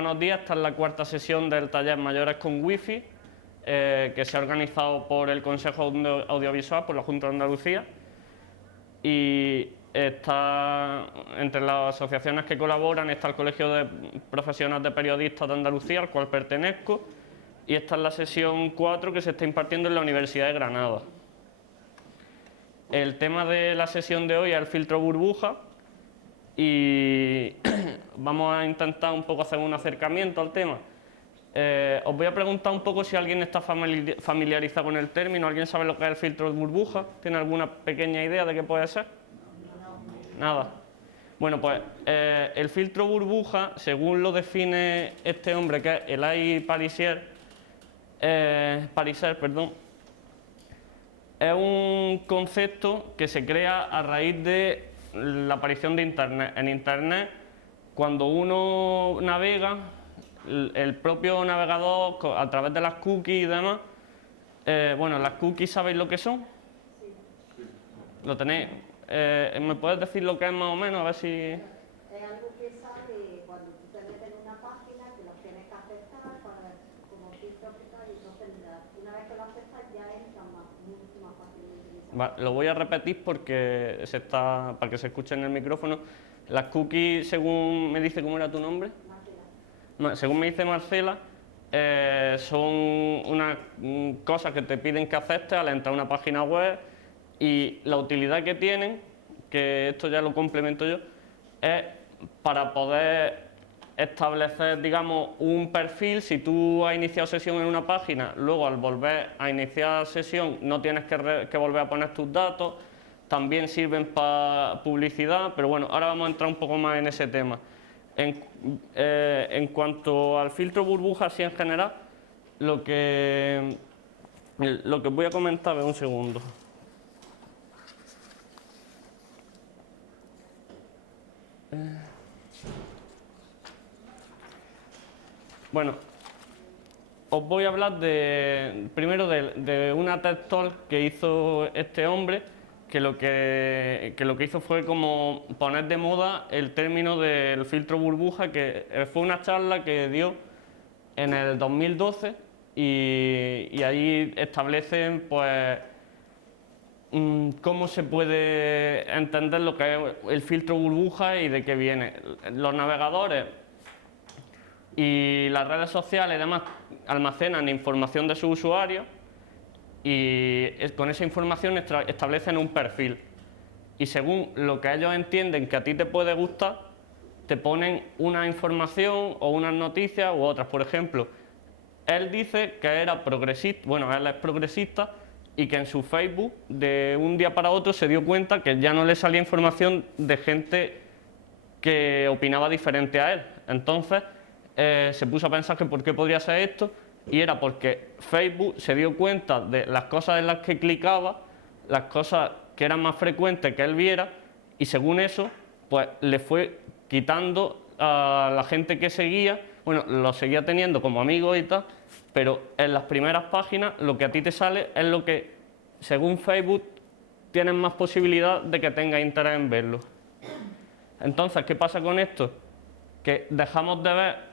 Buenos días, esta es la cuarta sesión del taller Mayores con Wi-Fi, que se ha organizado por el Consejo Audiovisual, por la Junta de Andalucía, y está entre las asociaciones que colaboran está el Colegio de Profesionales de Periodistas de Andalucía, al cual pertenezco, y esta es la sesión 4 que se está impartiendo en la Universidad de Granada. El tema de la sesión de hoy es el filtro burbuja, y vamos a intentar un poco hacer un acercamiento al tema. Os voy a preguntar un poco si alguien está familiarizado con el término. ¿Alguien sabe lo que es el filtro de burbuja? ¿Tiene alguna pequeña idea de qué puede ser? Nada. Bueno, pues el filtro burbuja, según lo define este hombre, que es Elay Pariser, perdón, es un concepto que se crea a raíz de la aparición de Internet. En Internet, cuando uno navega, el propio navegador, a través de las cookies y demás, bueno, las cookies, ¿sabéis lo que son? Sí. ¿Lo tenéis? ¿Me puedes decir lo que es más o menos? A ver si... Es algo que sale cuando tú te metes en una página, que los tienes que aceptar para como filtro aplicar, y entonces una vez que lo aceptas ya entra mucho más fácilmente. Vale, lo voy a repetir porque para que se escuche en el micrófono. Las cookies, según me dice, ¿cómo era tu nombre? Marcela. Según me dice Marcela, son unas cosas que te piden que aceptes al entrar a una página web, y la utilidad que tienen, que esto ya lo complemento yo, es para poder establecer, digamos, un perfil. Si tú has iniciado sesión en una página, luego al volver a iniciar sesión no tienes que volver a poner tus datos. También sirven para publicidad, pero bueno, ahora vamos a entrar un poco más en ese tema. En cuanto al filtro burbuja, así en general, lo que os voy a comentar es un segundo. Bueno, os voy a hablar primero de una TED Talk que hizo este hombre, que lo que hizo fue como poner de moda el término del filtro burbuja, que fue una charla que dio en el 2012, y ahí establecen pues cómo se puede entender lo que es el filtro burbuja y de qué viene. Los navegadores y las redes sociales y demás almacenan información de sus usuarios, y con esa información establecen un perfil, y según lo que ellos entienden que a ti te puede gustar, te ponen una información o unas noticias u otras. Por ejemplo, él dice que era progresista, bueno, él es progresista, y que en su Facebook de un día para otro se dio cuenta que ya no le salía información de gente que opinaba diferente a él. Entonces se puso a pensar que por qué podría ser esto, y era porque Facebook se dio cuenta de las cosas en las que clicaba, las cosas que eran más frecuentes que él viera, y según eso pues le fue quitando a la gente que seguía. Bueno, lo seguía teniendo como amigos y tal, pero en las primeras páginas lo que a ti te sale es lo que, según Facebook, tienes más posibilidad de que tengas interés en verlo. Entonces, ¿qué pasa con esto? Que dejamos de ver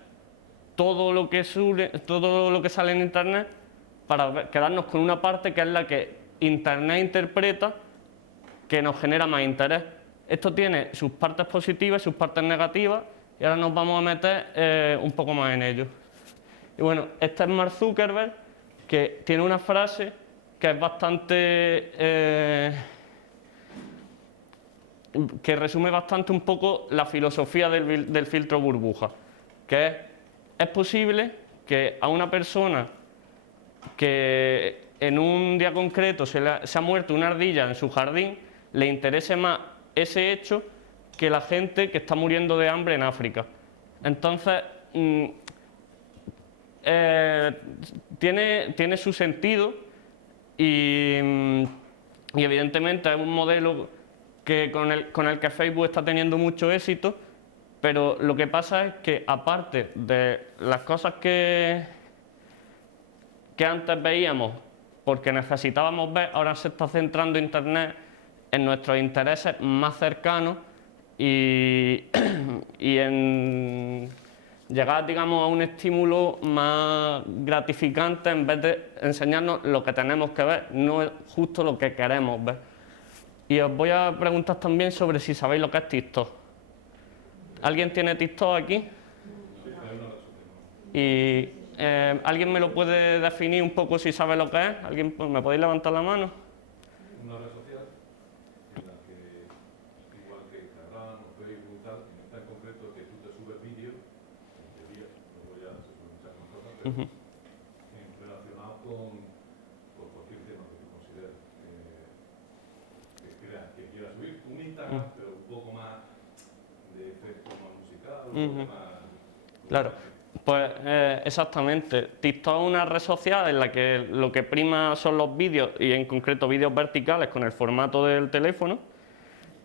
todo lo que sale en Internet para quedarnos con una parte que es la que Internet interpreta que nos genera más interés. Esto tiene sus partes positivas y sus partes negativas, y ahora nos vamos a meter un poco más en ello. Y bueno, este es Mark Zuckerberg, que tiene una frase que es bastante... que resume bastante un poco la filosofía del filtro burbuja, que es posible que a una persona que en un día concreto se ha muerto una ardilla en su jardín, le interese más ese hecho que la gente que está muriendo de hambre en África. Entonces, tiene su sentido, y evidentemente es un modelo con el que Facebook está teniendo mucho éxito, pero lo que pasa es que, aparte de las cosas que antes veíamos porque necesitábamos ver, ahora se está centrando Internet en nuestros intereses más cercanos, y en llegar, digamos, a un estímulo más gratificante en vez de enseñarnos lo que tenemos que ver, no es justo lo que queremos ver. Y os voy a preguntar también sobre si sabéis lo que es TikTok. ¿Alguien tiene TikTok aquí? Y ¿alguien me lo puede definir un poco si sabe lo que es? ¿Alguien me podéis levantar la mano? Una red social en la que, igual que Instagram o Facebook y tal, en esta en concreto que tú te subes vídeos, en teoría, luego ya se suelen muchas más cosas, pero relacionados con cualquier tema que tú consideres que quieras subir. Un Instagram, pero un poco más de efecto más musical, un poco más... Claro. Pues exactamente, TikTok es una red social en la que lo que prima son los vídeos y en concreto vídeos verticales con el formato del teléfono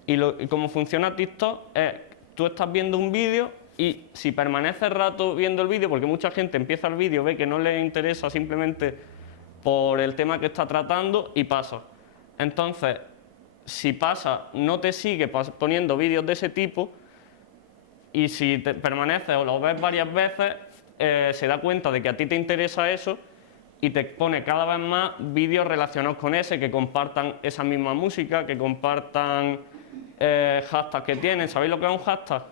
y cómo funciona TikTok es, tú estás viendo un vídeo y si permaneces rato viendo el vídeo, porque mucha gente empieza el vídeo, ve que no le interesa simplemente por el tema que está tratando y pasa. Entonces, si pasa, no te sigue poniendo vídeos de ese tipo y si permaneces o lo ves varias veces, se da cuenta de que a ti te interesa eso y te pone cada vez más vídeos relacionados con ese, que compartan esa misma música, que compartan hashtags que tienen. ¿Sabéis lo que es un hashtag?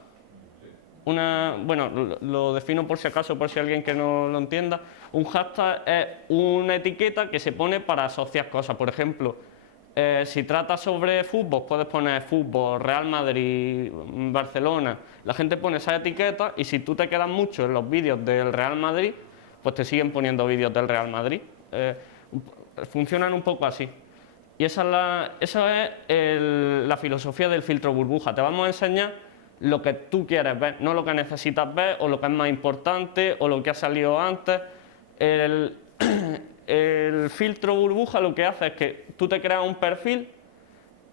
Bueno, lo defino por si acaso, por si alguien que no lo entienda. Un hashtag es una etiqueta que se pone para asociar cosas. Por ejemplo, si trata sobre fútbol, puedes poner fútbol, Real Madrid, Barcelona. La gente pone esa etiqueta y si tú te quedas mucho en los vídeos del Real Madrid, pues te siguen poniendo vídeos del Real Madrid. Funcionan un poco así. Y esa es la filosofía del filtro burbuja. Te vamos a enseñar lo que tú quieres ver, no lo que necesitas ver o lo que es más importante o lo que ha salido antes. El filtro burbuja lo que hace es que tú te creas un perfil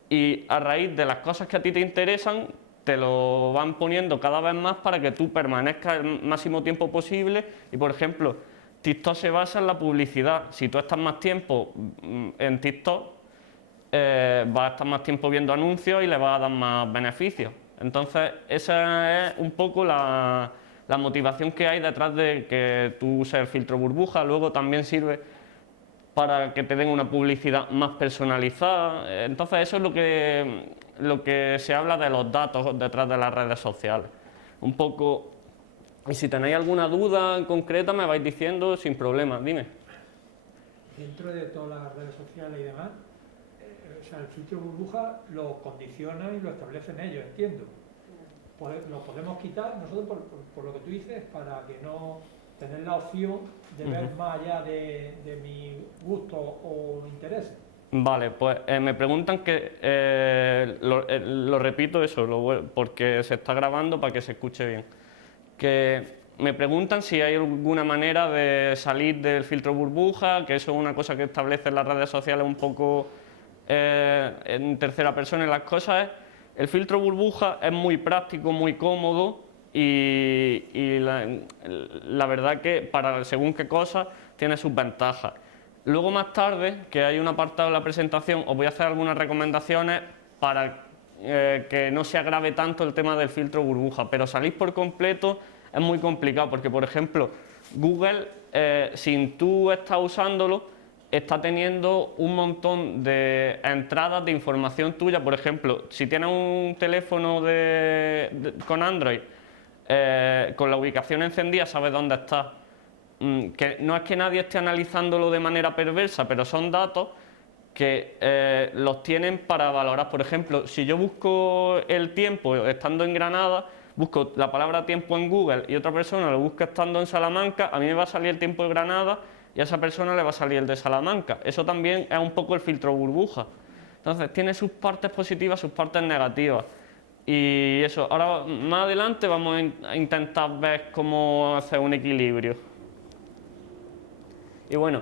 y a raíz de las cosas que a ti te interesan te lo van poniendo cada vez más para que tú permanezcas el máximo tiempo posible y, por ejemplo, TikTok se basa en la publicidad. Si tú estás más tiempo en TikTok, vas a estar más tiempo viendo anuncios y le vas a dar más beneficios. Entonces, esa es un poco la motivación que hay detrás de que tú uses el filtro burbuja. Luego también sirve para que te den una publicidad más personalizada. Entonces eso es lo que se habla de los datos detrás de las redes sociales. Un poco, y si tenéis alguna duda en concreta me vais diciendo sin problema, dime. Dentro de todas las redes sociales y demás, o sea, el filtro burbuja lo condiciona y lo establecen ellos, entiendo. Lo podemos quitar nosotros por lo que tú dices para que no tener la opción de ver más allá de mi gusto o interés. Vale, pues me preguntan que, lo repito eso, porque se está grabando para que se escuche bien, que me preguntan si hay alguna manera de salir del filtro burbuja, que eso es una cosa que establecen las redes sociales un poco en tercera persona en las cosas. El filtro burbuja es muy práctico, muy cómodo y la verdad que para según qué cosas tiene sus ventajas. Luego más tarde, que hay un apartado en la presentación, os voy a hacer algunas recomendaciones para que no se agrave tanto el tema del filtro burbuja, pero salir por completo es muy complicado porque, por ejemplo, Google, sin tú estar usándolo, está teniendo un montón de entradas de información tuya. Por ejemplo, si tienes un teléfono con Android, con la ubicación encendida sabes dónde estás. Que no es que nadie esté analizándolo de manera perversa, pero son datos que los tienen para valorar. Por ejemplo, si yo busco el tiempo estando en Granada, busco la palabra tiempo en Google y otra persona lo busca estando en Salamanca, a mí me va a salir el tiempo de Granada y a esa persona le va a salir el de Salamanca. Eso también es un poco el filtro burbuja. Entonces tiene sus partes positivas, sus partes negativas. Y eso, ahora más adelante vamos a intentar ver cómo hacer un equilibrio. Y bueno,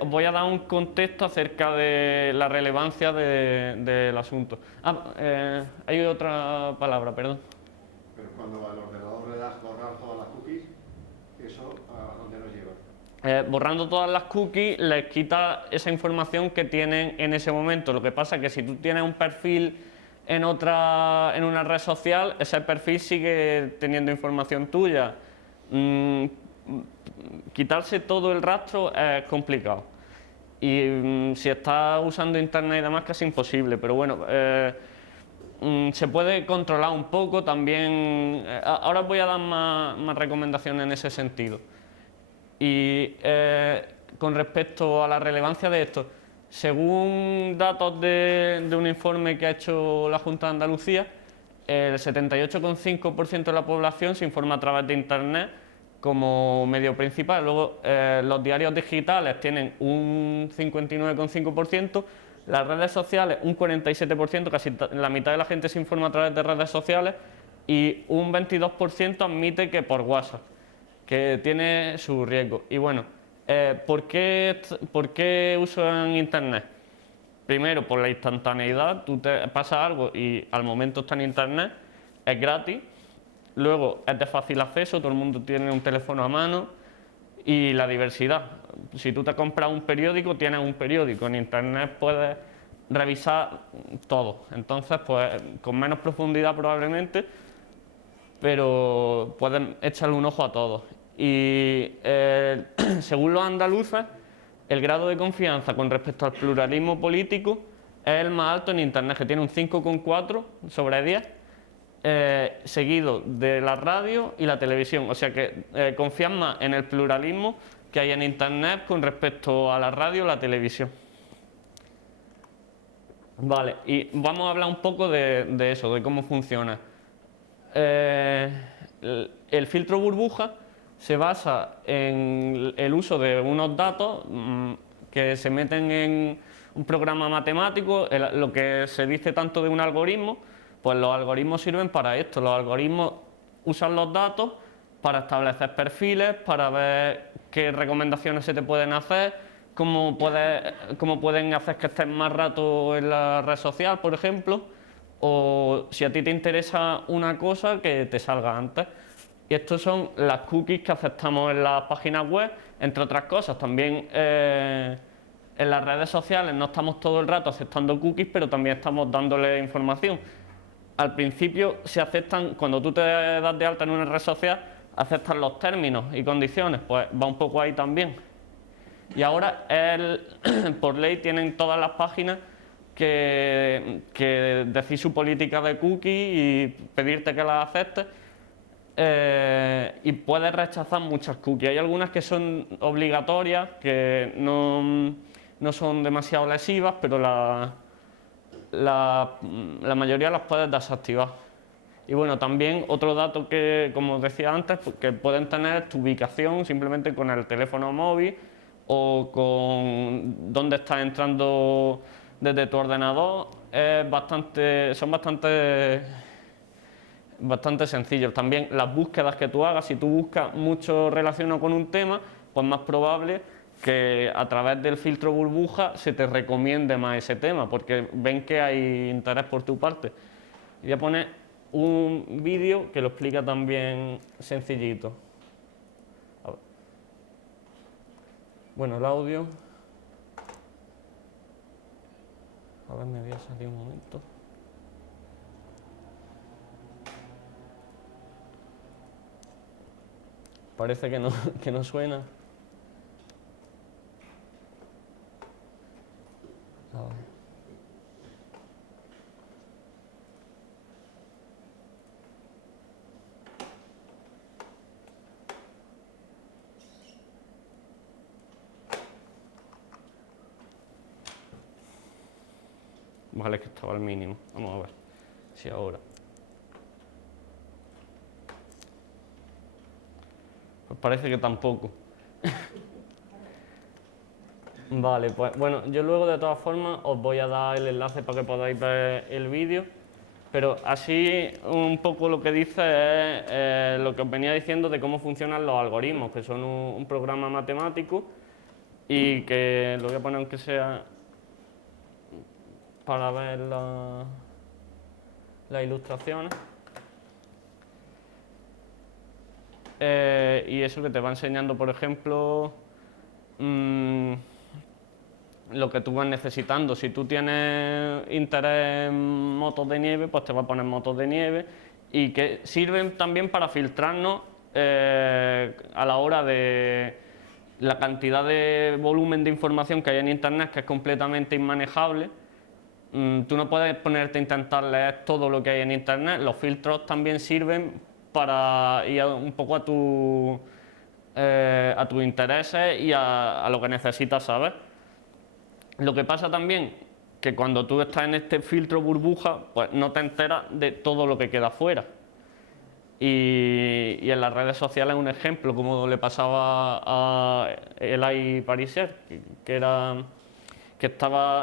os voy a dar un contexto acerca de la relevancia del asunto. Hay otra palabra, perdón. Pero cuando al ordenador le das borrar todas las cookies, ¿eso a dónde nos lleva? Borrando todas las cookies les quita esa información que tienen en ese momento. Lo que pasa es que si tú tienes un perfil en una red social, ese perfil sigue teniendo información tuya. quitarse todo el rastro es complicado. Y si estás usando internet y demás, casi imposible, pero bueno, se puede controlar un poco también. Ahora os voy a dar más recomendaciones en ese sentido. Y con respecto a la relevancia de esto, según datos de un informe que ha hecho la Junta de Andalucía, el 78,5% de la población se informa a través de internet como medio principal. Luego los diarios digitales tienen un 59,5%, las redes sociales un 47%, casi la mitad de la gente se informa a través de redes sociales, y un 22% admite que por WhatsApp, que tiene su riesgo. Y bueno, ¿por qué usan internet? Primero, por la instantaneidad. Tú te pasa algo y al momento está en internet, es gratis. Luego, es de fácil acceso, todo el mundo tiene un teléfono a mano. Y la diversidad. Si tú te compras un periódico, tienes un periódico. En internet puedes revisar todo. Entonces, pues con menos profundidad probablemente, pero puedes echarle un ojo a todo. Y según los andaluces, el grado de confianza con respecto al pluralismo político es el más alto en internet, que tiene un 5,4 sobre 10, seguido de la radio y la televisión. O sea que confían más en el pluralismo que hay en internet con respecto a la radio o la televisión. Vale, y vamos a hablar un poco de eso, de cómo funciona. El filtro burbuja se basa en el uso de unos datos que se meten en un programa matemático. Lo que se dice tanto de un algoritmo, pues los algoritmos sirven para esto. Los algoritmos usan los datos para establecer perfiles, para ver qué recomendaciones se te pueden hacer, cómo pueden hacer que estés más rato en la red social, por ejemplo, o si a ti te interesa una cosa, que te salga antes. Y estos son las cookies que aceptamos en las páginas web, entre otras cosas. También en las redes sociales no estamos todo el rato aceptando cookies, pero también estamos dándole información. Al principio se aceptan, cuando tú te das de alta en una red social, aceptan los términos y condiciones, pues va un poco ahí también. Y ahora, por ley, tienen todas las páginas que decir su política de cookies y pedirte que las aceptes. Y puedes rechazar muchas cookies. Hay algunas que son obligatorias, que no son demasiado lesivas, pero la mayoría las puedes desactivar. Y bueno, también otro dato que, como os decía antes, que pueden tener tu ubicación simplemente con el teléfono móvil o con dónde estás entrando desde tu ordenador. Son bastante sencillos. También las búsquedas que tú hagas, si tú buscas mucho relacionado con un tema, pues más probable que a través del filtro burbuja se te recomiende más ese tema, porque ven que hay interés por tu parte. Y voy a poner un vídeo que lo explica también sencillito. A ver. Bueno, el audio. A ver, me voy a salir un momento. Parece que no suena. A ver. Vale, que estaba al mínimo. Vamos a ver si ahora. Pues parece que tampoco. Vale, pues bueno, yo luego de todas formas os voy a dar el enlace para que podáis ver el vídeo, pero así un poco lo que dice es lo que os venía diciendo de cómo funcionan los algoritmos, que son un programa matemático y que lo voy a poner aunque sea para ver las ilustraciones. Y eso que te va enseñando, por ejemplo, lo que tú vas necesitando. Si tú tienes interés en motos de nieve, pues te va a poner motos de nieve, y que sirven también para filtrarnos a la hora de la cantidad de volumen de información que hay en Internet, que es completamente inmanejable. Tú no puedes ponerte a intentar leer todo lo que hay en Internet. Los filtros también sirven para ir un poco a tus intereses y a lo que necesitas saber. Lo que pasa también que cuando tú estás en este filtro burbuja, pues no te enteras de todo lo que queda fuera. Y en las redes sociales un ejemplo, como le pasaba a Elay Pariser, que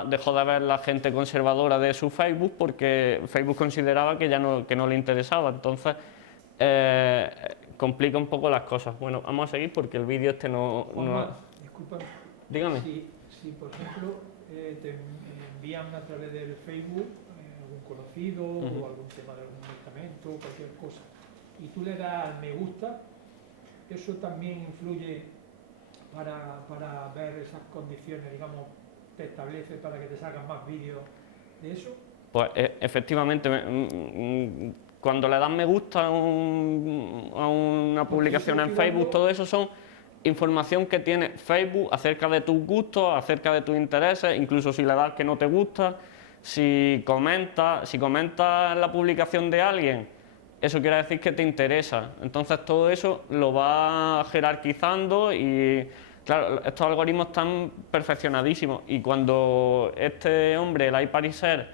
dejó de ver la gente conservadora de su Facebook porque Facebook consideraba que no le interesaba. Entonces complica un poco las cosas. Bueno, vamos a seguir porque el vídeo no... Disculpa. Dígame. Si por ejemplo te envían a través del Facebook algún conocido o algún tema de algún medicamento o cualquier cosa, y tú le das al me gusta, eso también influye para ver esas condiciones, digamos, te establece para que te salgan más vídeos de eso. Pues efectivamente, cuando le das me gusta a una publicación en Facebook, todo eso son información que tiene Facebook acerca de tus gustos, acerca de tus intereses, incluso si le das que no te gusta, si comentas la publicación de alguien, eso quiere decir que te interesa. Entonces todo eso lo va jerarquizando y claro, estos algoritmos están perfeccionadísimos. Y cuando este hombre, Elay Pariser,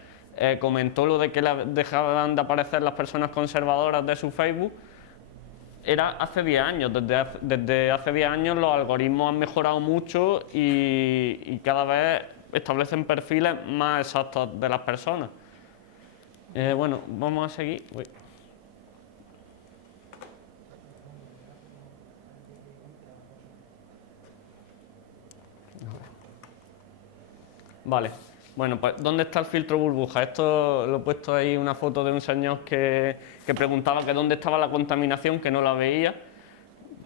comentó lo de que le dejaban de aparecer las personas conservadoras de su Facebook, era hace 10 años. Desde hace 10 años los algoritmos han mejorado mucho y cada vez establecen perfiles más exactos de las personas. Bueno, vamos a seguir. Uy. Vale, bueno, pues ¿dónde está el filtro burbuja? Esto lo he puesto ahí una foto de un señor que preguntaba que dónde estaba la contaminación, que no la veía,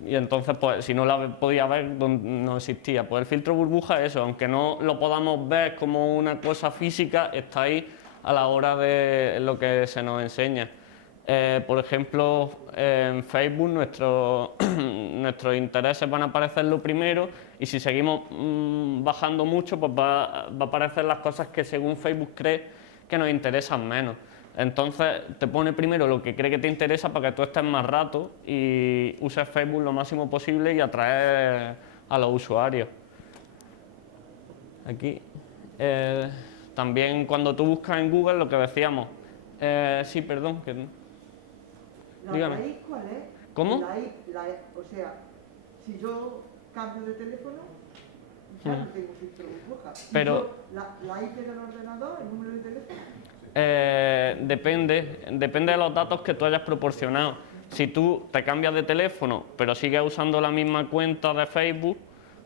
y entonces pues si no la podía ver no existía. Pues el filtro burbuja es eso, aunque no lo podamos ver como una cosa física, está ahí a la hora de lo que se nos enseña. Por ejemplo, en Facebook nuestros intereses van a aparecer lo primero y si seguimos bajando mucho, pues va a aparecer las cosas que según Facebook cree que nos interesan menos. Entonces te pone primero lo que cree que te interesa para que tú estés más rato y uses Facebook lo máximo posible y atraer a los usuarios. Aquí. También cuando tú buscas en Google lo que decíamos. Sí, perdón. Dígame. ¿La raíz cuál es? ¿Cómo? O sea, si yo cambio de teléfono, ya no tengo filtro burbuja. Pero ¿La IP del ordenador, el número de teléfono? Depende de los datos que tú hayas proporcionado. Si tú te cambias de teléfono, pero sigues usando la misma cuenta de Facebook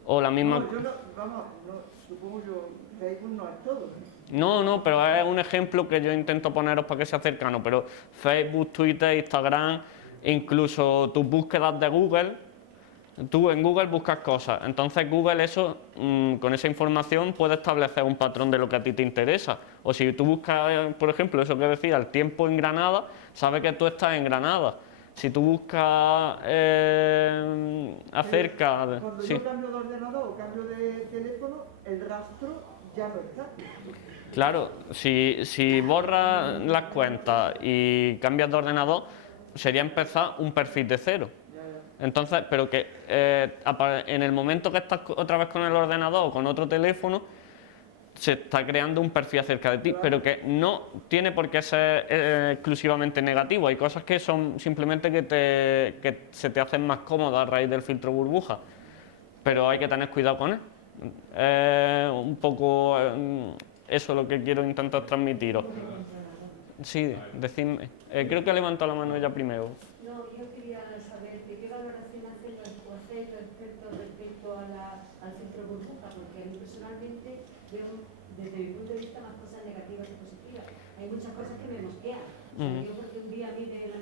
o la misma... No, supongo yo, Facebook no es todo. No, pero es un ejemplo que yo intento poneros para que sea cercano, pero Facebook, Twitter, Instagram, incluso tus búsquedas de Google, tú en Google buscas cosas, entonces Google con esa información puede establecer un patrón de lo que a ti te interesa. O si tú buscas, por ejemplo, eso que decía, el tiempo en Granada, sabe que tú estás en Granada. Si tú buscas acerca de... Cuando Sí. yo cambio de ordenador o cambio de teléfono, el rastro ya no está. Claro, si borras las cuentas y cambias de ordenador, sería empezar un perfil de cero. Entonces, pero que en el momento que estás otra vez con el ordenador o con otro teléfono, se está creando un perfil acerca de ti, pero que no tiene por qué ser exclusivamente negativo. Hay cosas que son simplemente que se te hacen más cómodas a raíz del filtro burbuja, pero hay que tener cuidado con él. Un poco eso es lo que quiero intentar transmitiros. Sí, decidme. Creo que ha levantado la mano ella primero. No, yo quería saber de qué valoración hacen los expertos respecto al filtro burbuja, porque a mí personalmente veo desde mi punto de vista más cosas negativas que positivas. Hay muchas cosas que me mosquean. Yo porque un día miré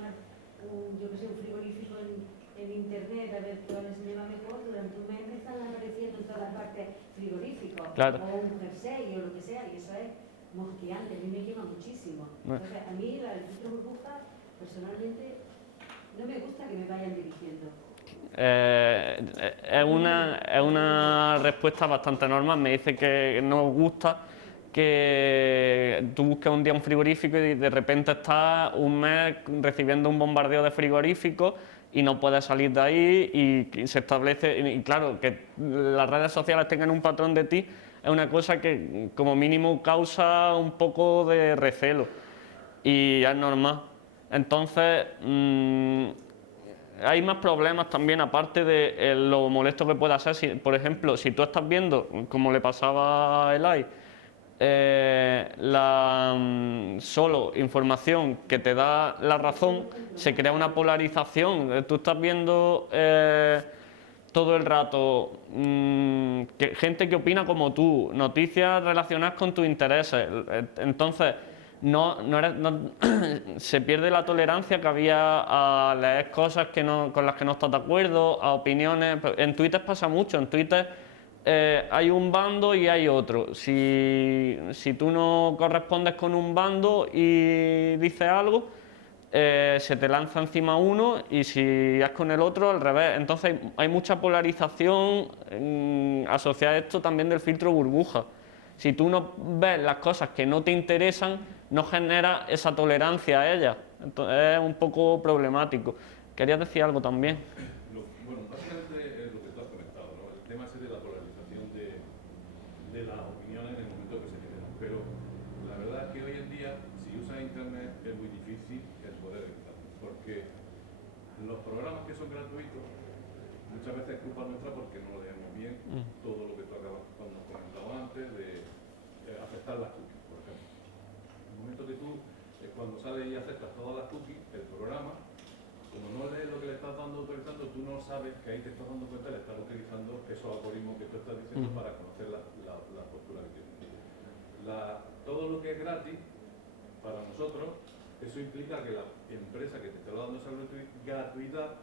un frigorífico en internet a ver cuál es el mejor, durante un mes me están apareciendo en todas partes frigoríficos, claro, o un jersey o lo que sea, y eso es mosqueante, a mí me quema muchísimo. Entonces, a mí el filtro burbuja, personalmente, No me gusta que me vayan dirigiendo. Es una respuesta bastante normal. Me dice que no os gusta que tú busques un día un frigorífico y de repente estás un mes recibiendo un bombardeo de frigoríficos y no puedes salir de ahí y se establece, y claro, que las redes sociales tengan un patrón de ti es una cosa que como mínimo causa un poco de recelo y es normal. Entonces, hay más problemas también, aparte de lo molesto que pueda ser. Si, por ejemplo, si tú estás viendo, como le pasaba a Elai, solo información que te da la razón, se crea una polarización. Tú estás viendo todo el rato gente que opina como tú, noticias relacionadas con tus intereses. Entonces, se pierde la tolerancia que había a leer cosas con las que no estás de acuerdo, a opiniones. En Twitter pasa mucho. En Twitter hay un bando y hay otro. Si tú no correspondes con un bando y dices algo, se te lanza encima uno, y si es con el otro, al revés. Entonces hay mucha polarización asociada a esto también del filtro burbuja. Si tú no ves las cosas que no te interesan, no genera esa tolerancia a ellas. Entonces es un poco problemático. ¿Querías decir algo también? Bueno, básicamente es lo que tú has comentado, ¿no? El tema ese de la polarización de las opiniones en el momento que se generan. Pero la verdad es que hoy en día, si usas Internet, es muy difícil el poder evitarlo. Porque los programas que son gratuitos, muchas veces es culpa nuestra porque no leemos bien todo lo que tú acabas cuando comentaba antes de aceptar las cookies, por ejemplo. En el momento que tú, cuando sales y aceptas todas las cookies, el programa, como no lees lo que le estás dando autorizando, tú no sabes que ahí te estás dando cuenta, le estás utilizando esos algoritmos que tú estás diciendo para conocer la postura que tienes. Todo lo que es gratis, para nosotros, eso implica que la empresa que te está dando esa gratuidad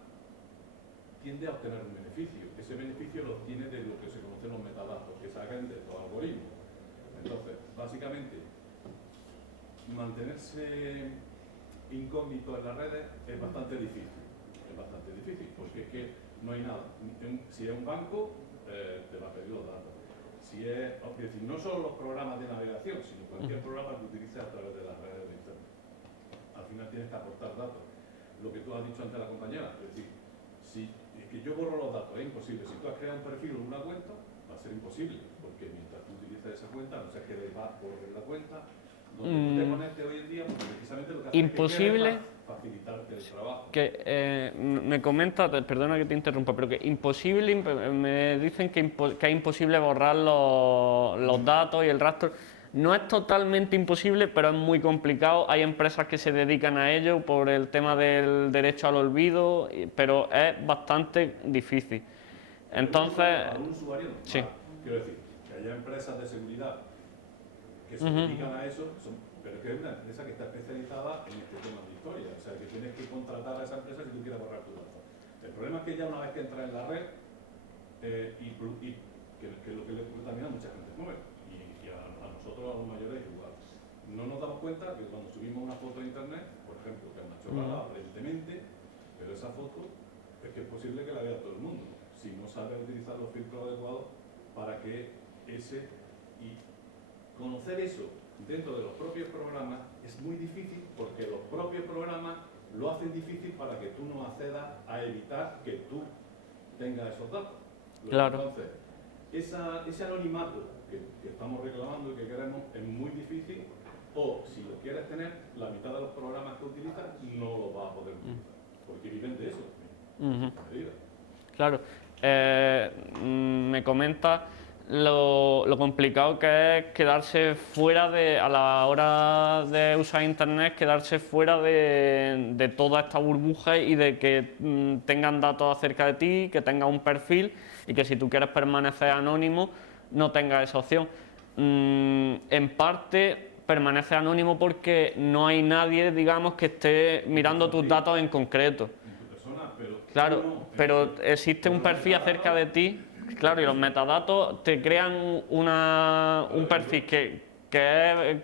tiende a obtener un beneficio. Ese beneficio lo obtiene de lo que se conocen los metadatos, que sacan de estos algoritmos. Entonces, básicamente, mantenerse incógnito en las redes es bastante difícil. Es bastante difícil, porque es que no hay nada. Si es un banco, te va a pedir los datos. Si es decir, no solo los programas de navegación, sino cualquier programa que utilices a través de las redes de Internet. Al final tienes que aportar datos. Lo que tú has dicho ante la compañera, es decir, es que yo borro los datos, es imposible. Si tú has creado un perfil o una cuenta, va a ser imposible, porque mientras tú utilices esa cuenta, no sé qué le va a volver la cuenta, donde tú te conectes hoy en día, porque precisamente lo que hace imposible, es que facilitarte el trabajo. Que me comenta, perdona que te interrumpa, pero que imposible, me dicen que es imposible borrar los datos y el rastro. No es totalmente imposible, pero es muy complicado. Hay empresas que se dedican a ello por el tema del derecho al olvido, pero es bastante difícil. Entonces, para un usuario normal, sí. Quiero decir, que haya empresas de seguridad que se dedican a eso, pero que es una empresa que está especializada en este tema de historia. O sea, que tienes que contratar a esa empresa si tú quieres borrar tus datos. El problema es que ya una vez que entras en la red, y que es lo que le ocurre también a mucha gente joven, y a nosotros, a los mayores, igual. No nos damos cuenta que cuando subimos una foto a internet, por ejemplo, que es una chorrada, aparentemente, pero esa foto es que es posible que la vea todo el mundo, si no sabe utilizar los filtros adecuados para que y conocer eso dentro de los propios programas es muy difícil, porque los propios programas lo hacen difícil para que tú no accedas a evitar que tú tengas esos datos. Claro. Entonces, ese anonimato que estamos reclamando y que queremos es muy difícil, o si lo quieres tener, la mitad de los programas que utilizas no lo vas a poder utilizar, porque viven de eso. Claro. Me comenta lo complicado que es quedarse fuera a la hora de usar internet, quedarse fuera de toda esta burbuja y de que tengan datos acerca de ti, que tengas un perfil y que si tú quieres permanecer anónimo no tengas esa opción. En parte permanece anónimo porque no hay nadie, digamos, que esté mirando tus datos en concreto. Claro, pero existe un perfil acerca de ti, claro, y los metadatos te crean un perfil que es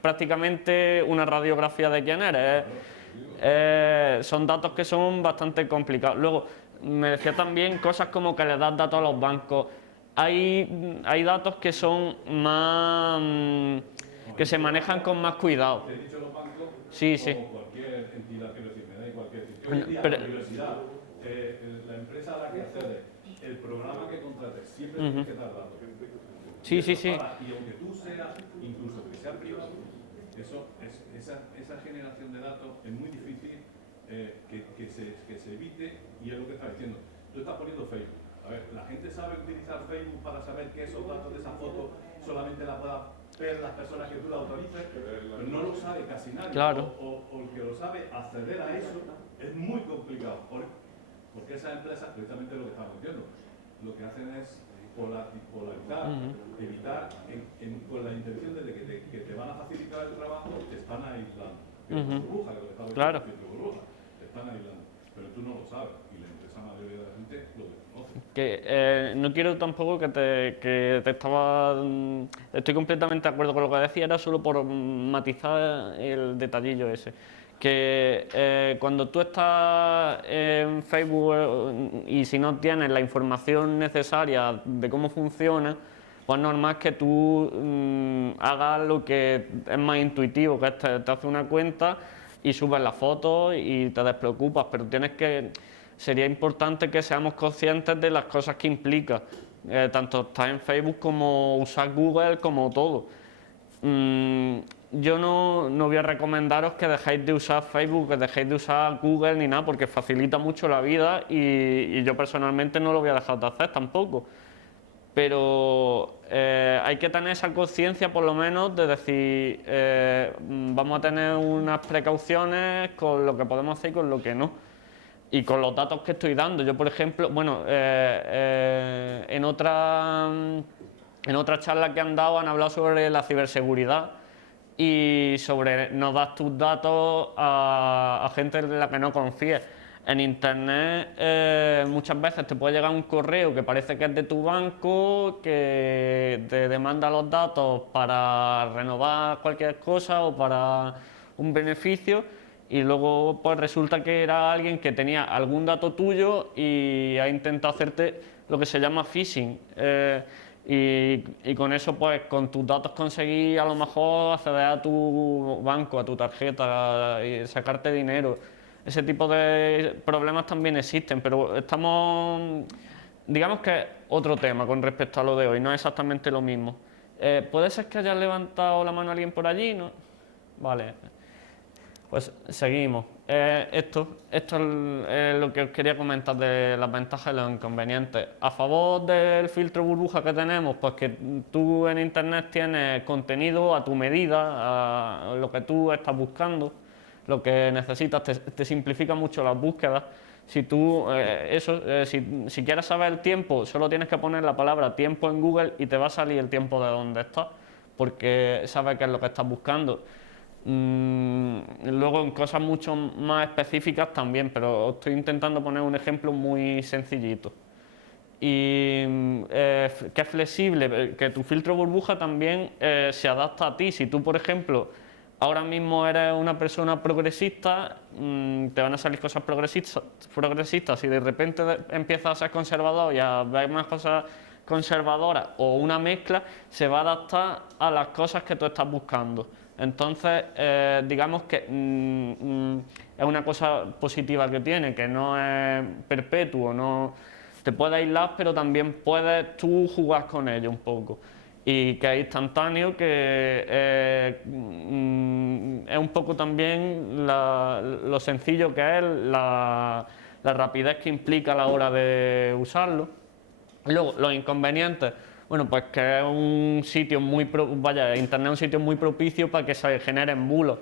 prácticamente una radiografía de quién eres. son datos que son bastante complicados. Luego, me decía también cosas como que le das datos a los bancos. Hay datos que son más... que se manejan con más cuidado. Te he dicho los bancos, Sí, sí. o cualquier entidad, quiero decir, me da igual que decir. Hoy en día, Pero- la universidad, la empresa a la que accede, el programa que contrates, siempre tienes que dar datos. Sí, sí, sí. Y aunque tú seas, incluso que sea privado, esa generación de datos es muy difícil que se evite, y es lo que está diciendo. Tú estás poniendo Facebook. A ver, la gente sabe utilizar Facebook para saber que esos datos de esa foto solamente la puedan ver las personas que tú la autorices, pero no lo sabe casi nadie. Claro. O el que lo sabe acceder a eso es muy complicado, porque esas empresas, precisamente lo que estamos diciendo, lo que hacen es polarizar, evitar, con la intención de que te van a facilitar el trabajo, te están aislando. Burbuja, que lo que estaba Claro. diciendo, burbuja, te están aislando, pero tú no lo sabes, y la empresa mayoría de la gente lo desconoce. Que no quiero tampoco que te estaba... estoy completamente de acuerdo con lo que decía, era solo por matizar el detallillo ese. Que cuando tú estás en Facebook y si no tienes la información necesaria de cómo funciona, pues normal que tú hagas lo que es más intuitivo, que es te haces una cuenta y subes las fotos y te despreocupas, pero sería importante que seamos conscientes de las cosas que implica, tanto estar en Facebook como usar Google, como todo. Yo no voy a recomendaros que dejéis de usar Facebook, que dejéis de usar Google ni nada, porque facilita mucho la vida y yo personalmente no lo voy a dejar de hacer tampoco. Pero hay que tener esa conciencia por lo menos de decir, vamos a tener unas precauciones con lo que podemos hacer y con lo que no. Y con los datos que estoy dando. Yo, por ejemplo, bueno, en otra charla que han dado han hablado sobre la ciberseguridad y sobre no dar tus datos a gente en la que no confíes. En internet muchas veces te puede llegar un correo que parece que es de tu banco, que te demanda los datos para renovar cualquier cosa o para un beneficio, y luego pues resulta que era alguien que tenía algún dato tuyo y ha intentado hacerte lo que se llama phishing. Y con eso, pues con tus datos conseguí a lo mejor acceder a tu banco, a tu tarjeta y sacarte dinero. Ese tipo de problemas también existen, pero digamos que es otro tema con respecto a lo de hoy, no es exactamente lo mismo. ¿Puede ser que haya levantado la mano alguien por allí? ¿No? Vale. Pues seguimos. Esto es lo que os quería comentar de las ventajas y los inconvenientes. A favor del filtro burbuja que tenemos, pues que tú en internet tienes contenido a tu medida, a lo que tú estás buscando, lo que necesitas, te simplifica mucho las búsquedas. Si tú, si quieres saber el tiempo, solo tienes que poner la palabra tiempo en Google y te va a salir el tiempo de donde estás, porque sabes qué es lo que estás buscando. Luego en cosas mucho más específicas también, pero estoy intentando poner un ejemplo muy sencillito. Y que es flexible, que tu filtro burbuja también se adapta a ti. Si tú, por ejemplo, ahora mismo eres una persona progresista, te van a salir cosas progresistas. Si de repente empiezas a ser conservador y a ver más cosas conservadoras o una mezcla, se va a adaptar a las cosas que tú estás buscando. Entonces, digamos que es una cosa positiva que tiene, que no es perpetuo, no te puede aislar, pero también puedes tú jugar con ello un poco. Y que es instantáneo, que es un poco también lo sencillo que es, la rapidez que implica a la hora de usarlo. Y luego, los inconvenientes. Bueno, pues que es un sitio Internet es un sitio muy propicio para que se generen bulos.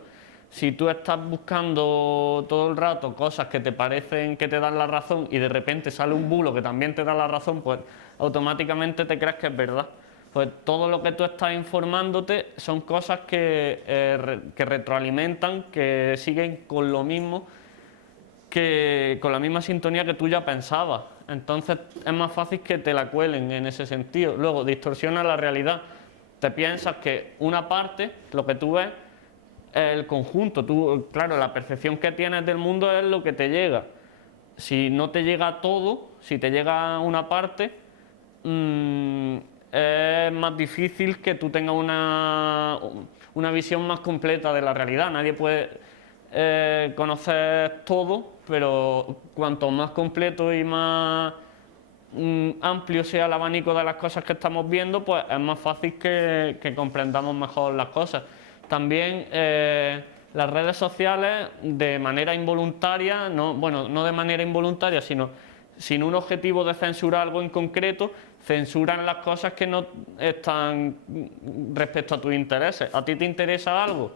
Si tú estás buscando todo el rato cosas que te parecen que te dan la razón y de repente sale un bulo que también te da la razón, pues automáticamente te crees que es verdad. Pues todo lo que tú estás informándote son cosas que retroalimentan, que siguen con lo mismo, con la misma sintonía que tú ya pensabas. Entonces es más fácil que te la cuelen en ese sentido. Luego distorsiona la realidad. Te piensas que una parte, lo que tú ves, el conjunto. Tú, claro, la percepción que tienes del mundo es lo que te llega. Si no te llega todo, si te llega una parte, es más difícil que tú tengas una visión más completa de la realidad. Nadie puede conocer todo, pero cuanto más completo y más amplio sea el abanico de las cosas que estamos viendo, pues es más fácil que comprendamos mejor las cosas. También las redes sociales, de manera involuntaria, no de manera involuntaria, sino sin un objetivo de censurar algo en concreto, censuran las cosas que no están respecto a tus intereses. A ti te interesa algo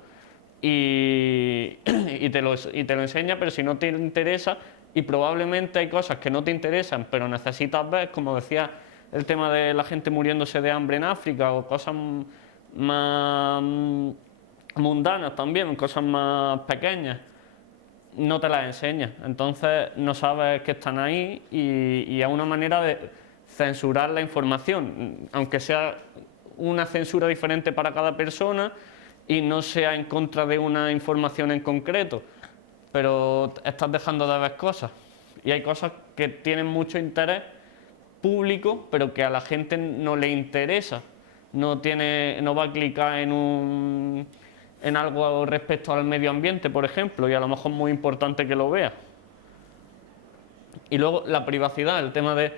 y te lo enseña, pero si no te interesa, y probablemente hay cosas que no te interesan, pero necesitas ver, como decía, el tema de la gente muriéndose de hambre en África, o cosas más mundanas también, cosas más pequeñas, no te las enseña. Entonces no sabes que están ahí y es una manera de censurar la información, aunque sea una censura diferente para cada persona y no sea en contra de una información en concreto, pero estás dejando de ver cosas. Y hay cosas que tienen mucho interés público, pero que a la gente no le interesa. No va a clicar en algo respecto al medio ambiente, por ejemplo, y a lo mejor es muy importante que lo vea. Y luego la privacidad, el tema de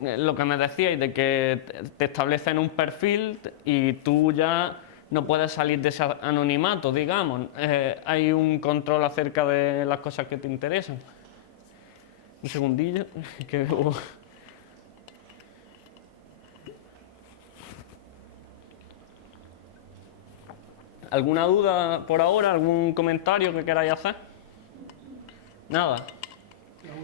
lo que me decíais, de que te establecen un perfil y tú ya no puedes salir de ese anonimato, digamos. Hay un control acerca de las cosas que te interesan. Un segundillo, que veo. ¿Alguna duda por ahora? ¿Algún comentario que queráis hacer? Nada. La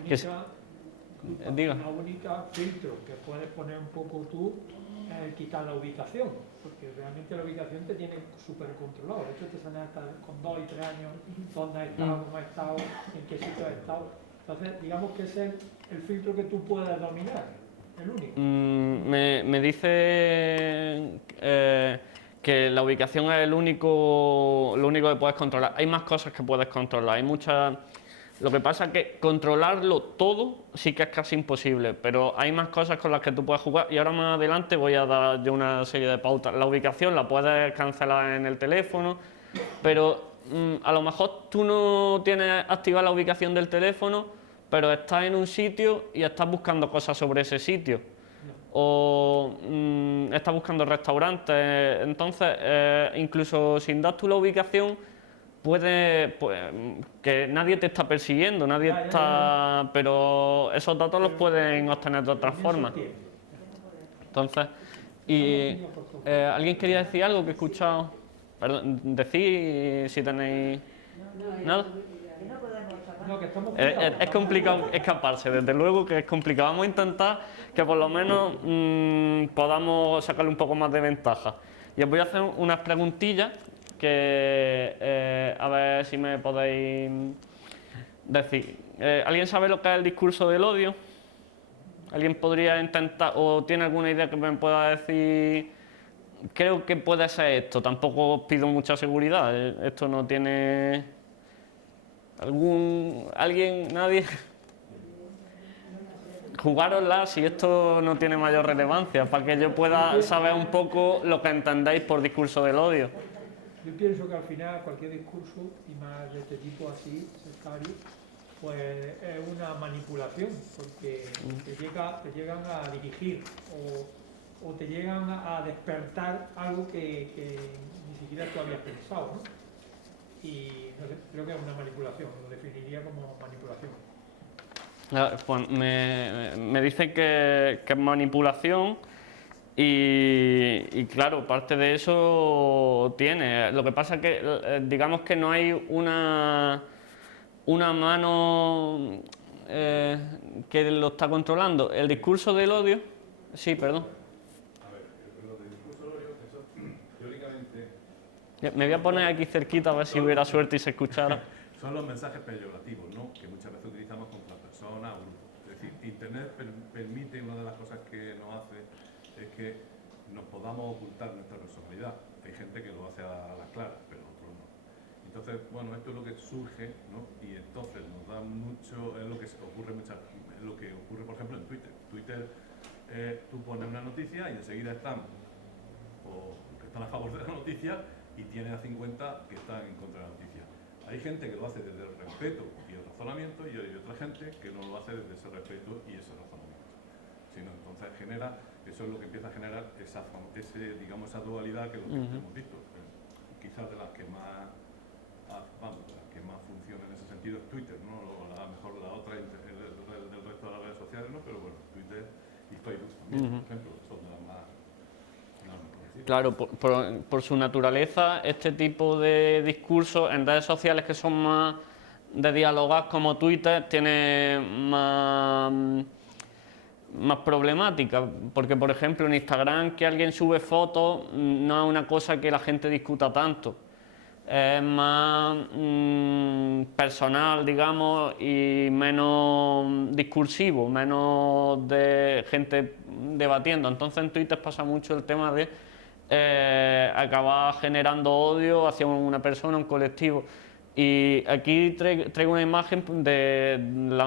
única filtro que puedes poner un poco tú es quitar la ubicación, porque realmente la ubicación te tiene súper controlado. De hecho, te sale hasta con 2 y 3 años dónde has estado, cómo has estado, en qué sitio has estado. Entonces, digamos que ese es el filtro que tú puedes dominar, el único. Me dice que la ubicación es lo único que puedes controlar. Hay más cosas que puedes controlar, hay muchas. Lo que pasa es que controlarlo todo sí que es casi imposible, pero hay más cosas con las que tú puedes jugar y ahora más adelante voy a dar yo una serie de pautas. La ubicación la puedes cancelar en el teléfono, pero a lo mejor tú no tienes activada la ubicación del teléfono, pero estás en un sitio y estás buscando cosas sobre ese sitio. O estás buscando restaurantes. Entonces, incluso sin dar tú la ubicación, puede que nadie te está persiguiendo, pero esos datos los pueden obtener de otras formas. Entonces, ¿alguien quería decir algo que he escuchado? Perdón, decid si tenéis nada. Es complicado escaparse, desde luego que es complicado. Vamos a intentar que por lo menos podamos sacarle un poco más de ventaja. Y os voy a hacer unas preguntillas que a ver si me podéis decir. ¿Alguien sabe lo que es el discurso del odio? ¿Alguien podría intentar o tiene alguna idea que me pueda decir? Creo que puede ser esto, tampoco os pido mucha seguridad, esto no tiene... ¿Alguien? ¿Nadie? Jugárosla si esto no tiene mayor relevancia, para que yo pueda saber un poco lo que entendéis por discurso del odio. Yo pienso que al final cualquier discurso, y más de este tipo así, sectario, pues es una manipulación, porque te llegan a dirigir o te llegan a despertar algo que ni siquiera tú habías pensado, ¿no? Y no sé, creo que es una manipulación, lo definiría como manipulación. Pues me dicen que es manipulación y claro, parte de eso tiene. Lo que pasa es que digamos que no hay una mano que lo está controlando. El discurso del odio, sí, perdón. A ver, lo del discurso del odio, eso teóricamente... Me voy a poner aquí cerquita a ver si hubiera suerte y se escuchara. Son los mensajes peyorativos, ¿no? Que muchas veces utilizamos contra personas o grupos. Es decir, Internet permite, una de las cosas que nos hace es que nos podamos ocultar nuestra personalidad. Hay gente que lo hace a las claras, pero otros no. entonces, bueno, esto es lo que surge, ¿no? Y entonces nos da mucho, es lo que ocurre es lo que ocurre, por ejemplo, en Twitter. Twitter, tú pones una noticia y enseguida están que están a favor de la noticia y tienes a 50 que están en contra de la noticia. Hay gente que lo hace desde el respeto y el razonamiento y hay otra gente que no lo hace desde ese respeto y ese razonamiento. Sino, entonces eso es lo que empieza a generar esa dualidad que hemos visto. Quizás de las que más funciona en ese sentido es Twitter, ¿no? A lo mejor la otra del resto de las redes sociales, ¿no? Pero bueno, Twitter y Facebook también, por ejemplo, son de las más conocidas. Claro, por su naturaleza, este tipo de discursos en redes sociales que son más de dialogar como Twitter tiene más problemática, porque por ejemplo en Instagram que alguien sube fotos no es una cosa que la gente discuta tanto, es más personal, digamos, y menos discursivo, menos de gente debatiendo. Entonces en Twitter pasa mucho el tema de acabar generando odio hacia una persona, un colectivo. Y aquí traigo una imagen de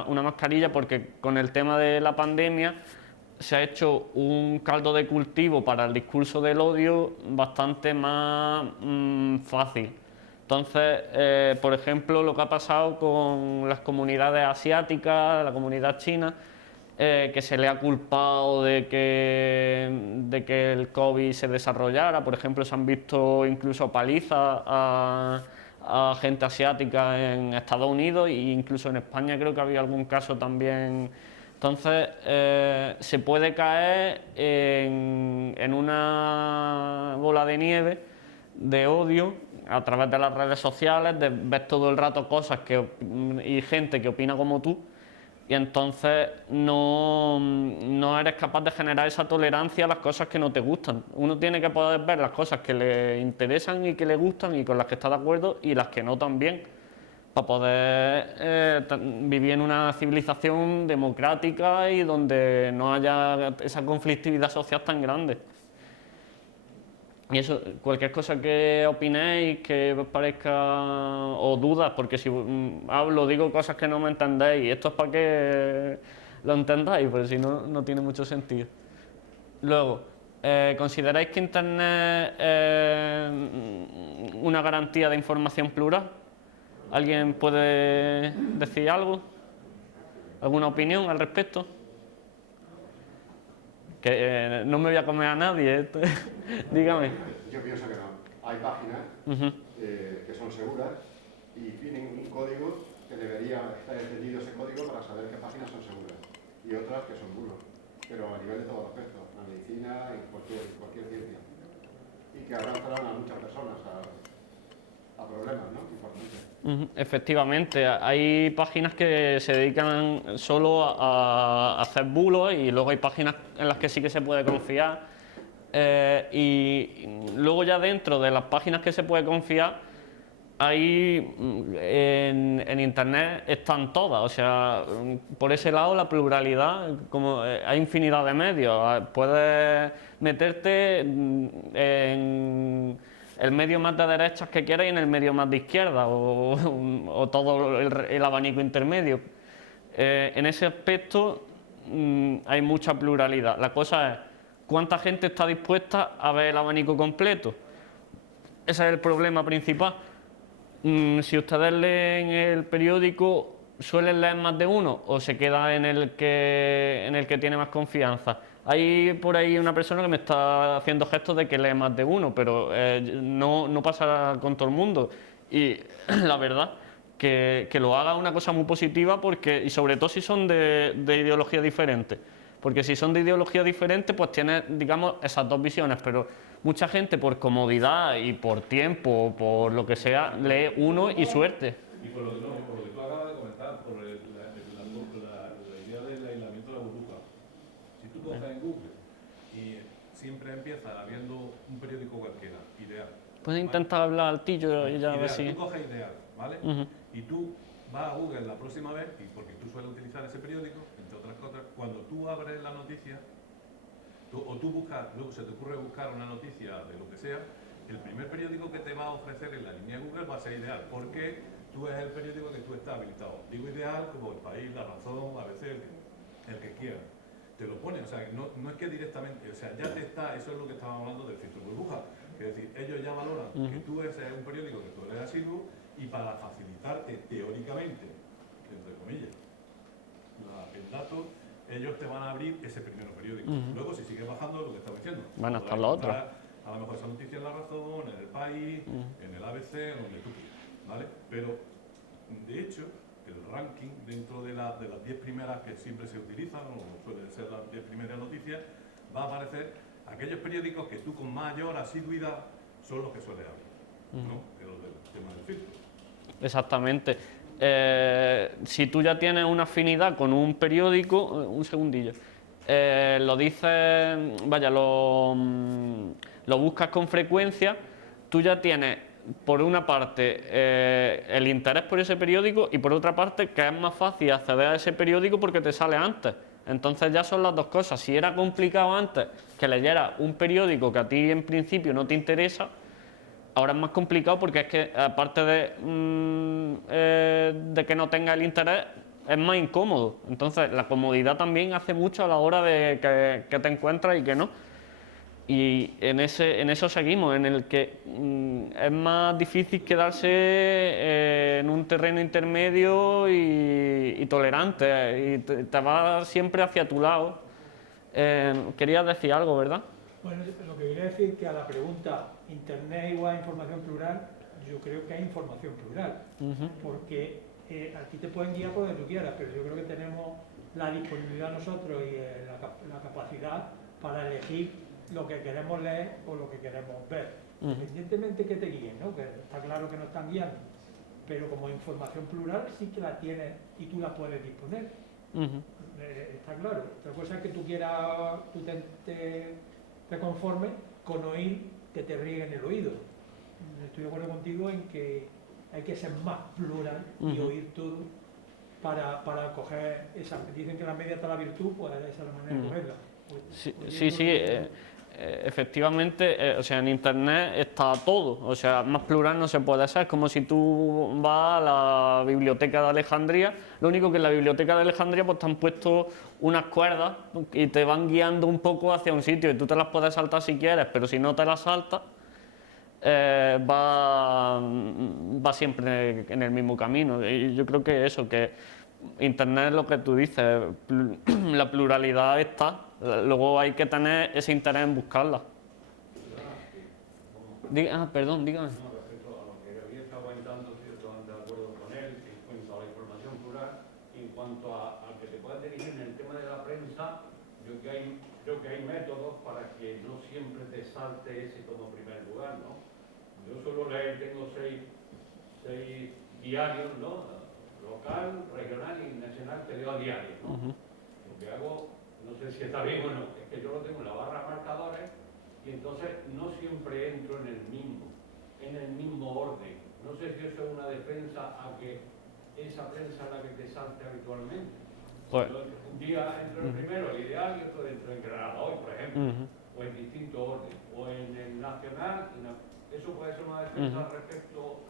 una mascarilla porque con el tema de la pandemia se ha hecho un caldo de cultivo para el discurso del odio bastante más fácil. Entonces, por ejemplo, lo que ha pasado con las comunidades asiáticas, la comunidad china, que se le ha culpado de que el COVID se desarrollara. Por ejemplo, se han visto incluso palizas a gente asiática en Estados Unidos e incluso en España creo que había algún caso también. Entonces se puede caer en una bola de nieve de odio a través de las redes sociales, de ver todo el rato cosas y gente que opina como tú, y entonces no eres capaz de generar esa tolerancia a las cosas que no te gustan. Uno tiene que poder ver las cosas que le interesan y que le gustan y con las que está de acuerdo y las que no también, para poder vivir en una civilización democrática y donde no haya esa conflictividad social tan grande. Y eso, cualquier cosa que opinéis, que os parezca, o dudas, porque si digo cosas que no me entendéis, esto es para que lo entendáis, porque si no, no tiene mucho sentido. Luego, ¿consideráis que Internet es una garantía de información plural? ¿Alguien puede decir algo? ¿Alguna opinión al respecto? Que no me voy a comer a nadie, dígame. Yo pienso que no. Hay páginas que son seguras y tienen un código que debería estar entendido ese código para saber qué páginas son seguras y otras que son bulos, pero a nivel de todos los aspectos, en la medicina, en cualquier ciencia, y que arrastran a muchas personas a problemas, ¿no? Importantes. Efectivamente, hay páginas que se dedican solo a hacer bulos y luego hay páginas en las que sí que se puede confiar, y luego ya dentro de las páginas que se puede confiar hay en internet están todas, o sea, por ese lado la pluralidad, como hay infinidad de medios, puedes meterte en el medio más de derechas que quieras y en el medio más de izquierda o todo el abanico intermedio. En ese aspecto hay mucha pluralidad. La cosa es cuánta gente está dispuesta a ver el abanico completo. Ese es el problema principal. Si ustedes leen el periódico, ¿suelen leer más de uno o se queda en el que tiene más confianza? Hay por ahí una persona que me está haciendo gestos de que lee más de uno, pero no pasa con todo el mundo. Y la verdad, que lo haga es una cosa muy positiva, y sobre todo si son de ideología diferente. Porque si son de ideología diferente, pues tienes, digamos, esas dos visiones, pero mucha gente por comodidad y por tiempo o por lo que sea, lee uno y suerte. Y por lo que tú acabas de comentar, por la idea del aislamiento de la burbuja. Si tú coges en Google y siempre empieza habiendo un periódico cualquiera, Ideal. Puedes intentar hablar altillo y ya a ver si... Tú coges Ideal, ¿vale? Y tú vas a Google la próxima vez, y porque tú sueles utilizar ese periódico, entre otras cosas, cuando tú abres la noticia, tú buscas, luego se te ocurre buscar una noticia de lo que sea, el primer periódico que te va a ofrecer en la línea Google va a ser Ideal, porque tú es el periódico que tú estás habilitado. Digo Ideal como El País, La Razón, ABC, el que quiera. Te lo pone, o sea, no es que directamente, o sea, ya te está, eso es lo que estábamos hablando del filtro burbuja. Es decir, ellos ya valoran que tú eres un periódico que tú eres asiduo y para facilitarte teóricamente, entre comillas, el dato, ellos te van a abrir ese primer periódico. Luego, si sigues bajando, lo que estaba diciendo, Van a estar los otros. a lo mejor esa noticia en La Razón, en El País, en el ABC, donde tú quieras, ¿vale? Pero, de hecho, el ranking dentro de las 10 primeras que siempre se utilizan, o suelen ser las 10 primeras noticias, va a aparecer aquellos periódicos que tú con mayor asiduidad son los que sueles abrir, ¿no? Los del tema del filtro. Exactamente. Si tú ya tienes una afinidad con un periódico, un segundillo, lo dices, vaya, lo buscas con frecuencia, tú ya tienes, por una parte, el interés por ese periódico y por otra parte, que es más fácil acceder a ese periódico porque te sale antes. Entonces ya son las dos cosas. Si era complicado antes que leyeras un periódico que a ti en principio no te interesa, ahora es más complicado porque es que aparte de que no tenga el interés, es más incómodo. Entonces la comodidad también hace mucho a la hora de que te encuentras y que no. Y en eso seguimos, en el que es más difícil quedarse en un terreno intermedio y tolerante, y te vas siempre hacia tu lado. Querías decir algo, ¿verdad? Bueno, lo que quería decir que a la pregunta ¿Internet igual a información plural? Yo creo que hay información plural, porque aquí te pueden guiar por donde tú quieras, pero yo creo que tenemos la disponibilidad nosotros y la capacidad para elegir lo que queremos leer o lo que queremos ver, independientemente que te guíen, ¿no? Que está claro que no están guiando, pero como información plural sí que la tienes y tú la puedes disponer. Está claro. Otra cosa es que tú quieras, tú te conformes con oír que te rieguen el oído. Estoy de acuerdo contigo en que hay que ser más plural y oír todo para coger esa. Dicen que la media está la virtud, pues esa es la manera de cogerla. Sí. Efectivamente, o sea, en Internet está todo, o sea, más plural no se puede hacer. Es como si tú vas a la biblioteca de Alejandría, lo único que en la biblioteca de Alejandría pues te han puesto unas cuerdas y te van guiando un poco hacia un sitio y tú te las puedes saltar si quieres, pero si no te las saltas, va siempre en el mismo camino. Y yo creo que eso, que Internet es lo que tú dices, la pluralidad está. Luego hay que tener ese interés en buscarla. Perdón, dígame. No, respecto a lo que había estado comentando, estoy totalmente de acuerdo con él, en cuanto a la información plural, en cuanto a que te puedas dirigir en el tema de la prensa, yo creo que hay métodos para que no siempre te salte ese como primer lugar, ¿no? Yo suelo leer, tengo seis diarios, ¿no? Local, regional y nacional, que leo a diario, ¿no? Lo que hago, no sé si está bien o no, es que yo lo tengo en la barra de marcadores y entonces no siempre entro en el mismo orden. No sé si eso es una defensa a que esa prensa es la que te salte habitualmente. Pues, Un día entro en primero el Ideal y otro dentro en Granada Hoy, por ejemplo, o en distinto orden, o en el Nacional. ¿Eso puede ser una defensa respecto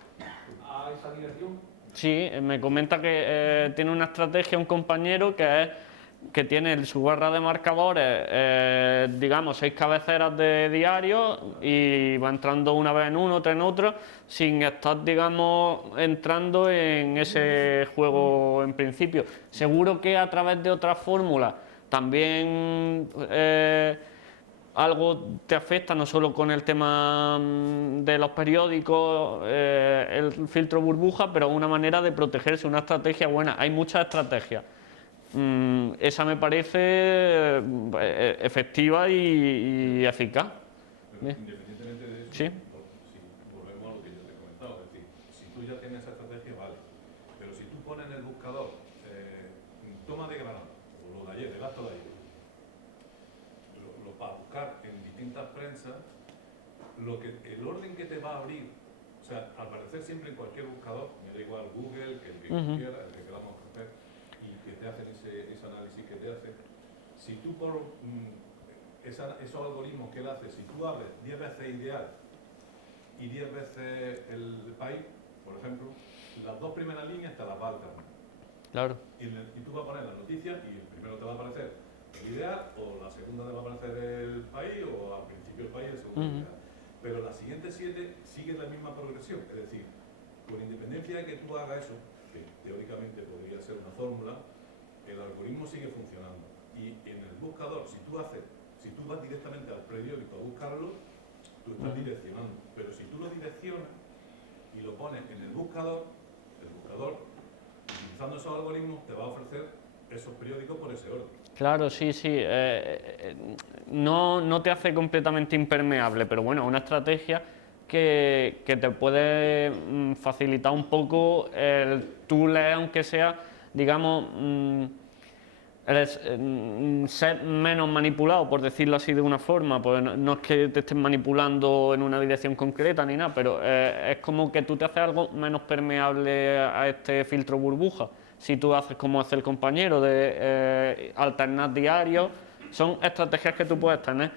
a esa dirección? sí, me comenta que tiene una estrategia un compañero que tiene su barra de marcadores, digamos, 6 cabeceras de diario y va entrando una vez en uno, otra en otro, sin estar, digamos, entrando en ese juego en principio. Seguro que a través de otras fórmulas también algo te afecta, no solo con el tema de los periódicos, el filtro burbuja, pero una manera de protegerse, una estrategia buena. Hay muchas estrategias. Esa me parece efectiva y eficaz. Pero independientemente de eso, Sí. si volvemos a lo que yo te he comentado, es decir, si tú ya tienes esa estrategia, vale, pero si tú pones en el buscador toma de Granada, o lo de ayer, el acto de ayer, para buscar en distintas prensas, el orden que te va a abrir, o sea, al parecer siempre en cualquier buscador, me da igual Google, que el que quiera, el que queramos hacer, y que te hacen ese análisis que te hace, si tú por esos algoritmos que él hace, si tú abres 10 veces Ideal y 10 veces el país, por ejemplo, las dos primeras líneas te las va a alternar. Claro. Y tú vas a poner las noticias y el primero te va a aparecer el ideal, o la segunda te va a aparecer el país, o al principio el país y el segundo el ideal. Pero las siguientes 7 siguen la misma progresión, es decir, con independencia de que tú hagas eso, que teóricamente podría ser una fórmula, el algoritmo sigue funcionando. Y en el buscador, si tú vas directamente al periódico a buscarlo, tú estás direccionando. Pero si tú lo direccionas y lo pones en el buscador, utilizando esos algoritmos, te va a ofrecer esos periódicos por ese orden. Claro, sí. No te hace completamente impermeable, pero bueno, una estrategia que te puede facilitar un poco el tú leer, aunque sea, digamos, ser menos manipulado, por decirlo así de una forma. Pues no es que te estén manipulando en una dirección concreta ni nada, pero es como que tú te haces algo menos permeable a este filtro burbuja. Si tú haces como hace el compañero de alternar diarios, son estrategias que tú puedes tener.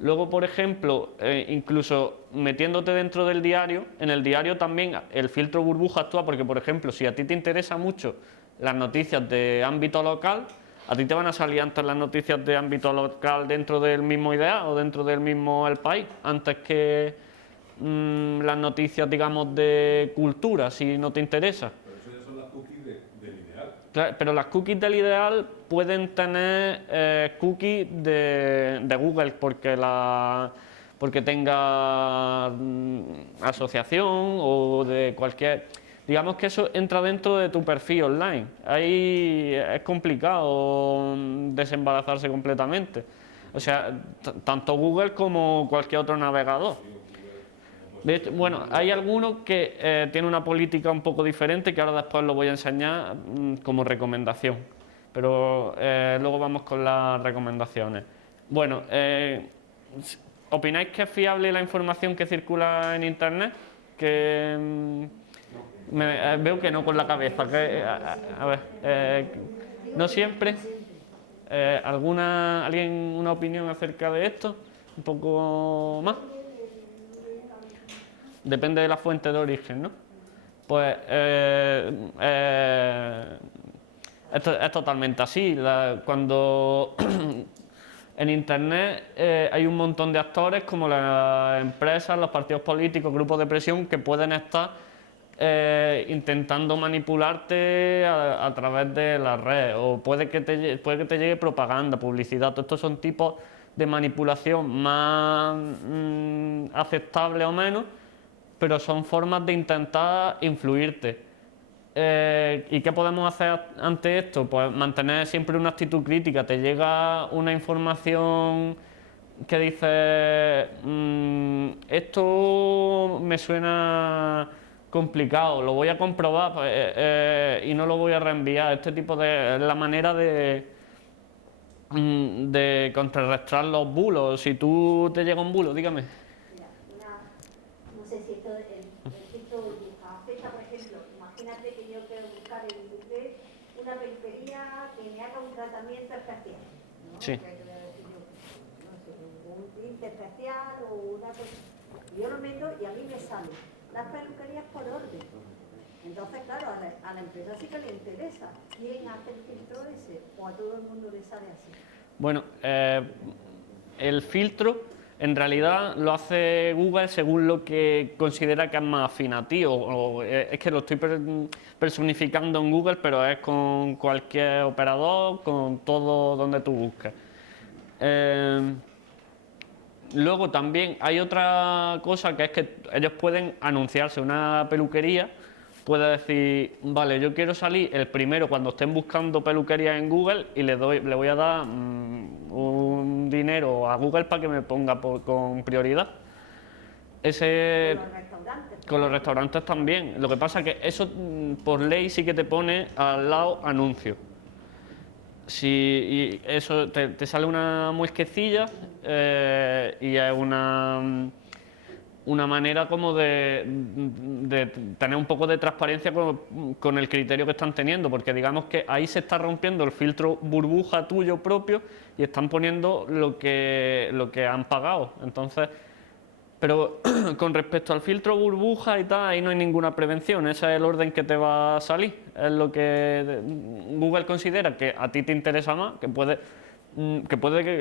Luego, por ejemplo, incluso metiéndote dentro del diario, en el diario también el filtro burbuja actúa porque, por ejemplo, si a ti te interesa mucho las noticias de ámbito local, a ti te van a salir antes las noticias de ámbito local dentro del mismo ideal o dentro del mismo El País, antes que las noticias, digamos, de cultura, si no te interesa. Pero eso ya son las cookies del ideal. Claro, pero las cookies del ideal pueden tener cookies de Google porque tenga asociación o de cualquier... Digamos que eso entra dentro de tu perfil online. Ahí es complicado desembarazarse completamente. O sea, tanto Google como cualquier otro navegador. De hecho, bueno, hay algunos que tienen una política un poco diferente, que ahora después lo voy a enseñar como recomendación. Pero luego vamos con las recomendaciones. Bueno, ¿opináis que es fiable la información que circula en Internet? Veo que no con la cabeza. A ver, no siempre. ¿Alguien una opinión acerca de esto? ¿Un poco más? Depende de la fuente de origen, ¿no? Pues esto es totalmente así. Cuando en Internet hay un montón de actores como las empresas, los partidos políticos, grupos de presión que pueden estar intentando manipularte a través de las redes, o puede que te llegue propaganda, publicidad. Todos estos son tipos de manipulación más aceptables o menos, pero son formas de intentar influirte. ¿Y qué podemos hacer ante esto? Pues mantener siempre una actitud crítica. Te llega una información que dice esto me suena complicado, lo voy a comprobar y no lo voy a reenviar. Este tipo de la manera de contrarrestar los bulos. Si tú te llega un bulo, dígame. Mira, no sé si esto el filtro burbuja afecta, por ejemplo, imagínate que yo quiero buscar en Google una peluquería que me haga un tratamiento especial, ¿no? Sí. Que yo voy a decir yo, no sé, un tinte especial o una cosa. Yo lo meto y a mí me sale las peluquerías por orden. Entonces, claro, a la empresa sí que le interesa quién hace el filtro ese, o a todo el mundo le sale así. Bueno, el filtro en realidad lo hace Google según lo que considera que es más afín a ti, es que lo estoy personificando en Google, pero es con cualquier operador, con todo donde tú busques. Luego también hay otra cosa, que es que ellos pueden anunciarse. Una peluquería puede decir, vale, yo quiero salir el primero cuando estén buscando peluquería en Google y le voy a dar un dinero a Google para que me ponga con prioridad. Con los restaurantes también. Lo que pasa es que eso por ley sí que te pone al lado anuncio. Y eso te sale una muesquecilla y es una manera como de tener un poco de transparencia con el criterio que están teniendo, porque digamos que ahí se está rompiendo el filtro burbuja tuyo propio y están poniendo lo que han pagado. Entonces, Pero con respecto al filtro burbuja y tal, ahí no hay ninguna prevención, ese es el orden que te va a salir. Es lo que Google considera que a ti te interesa más, que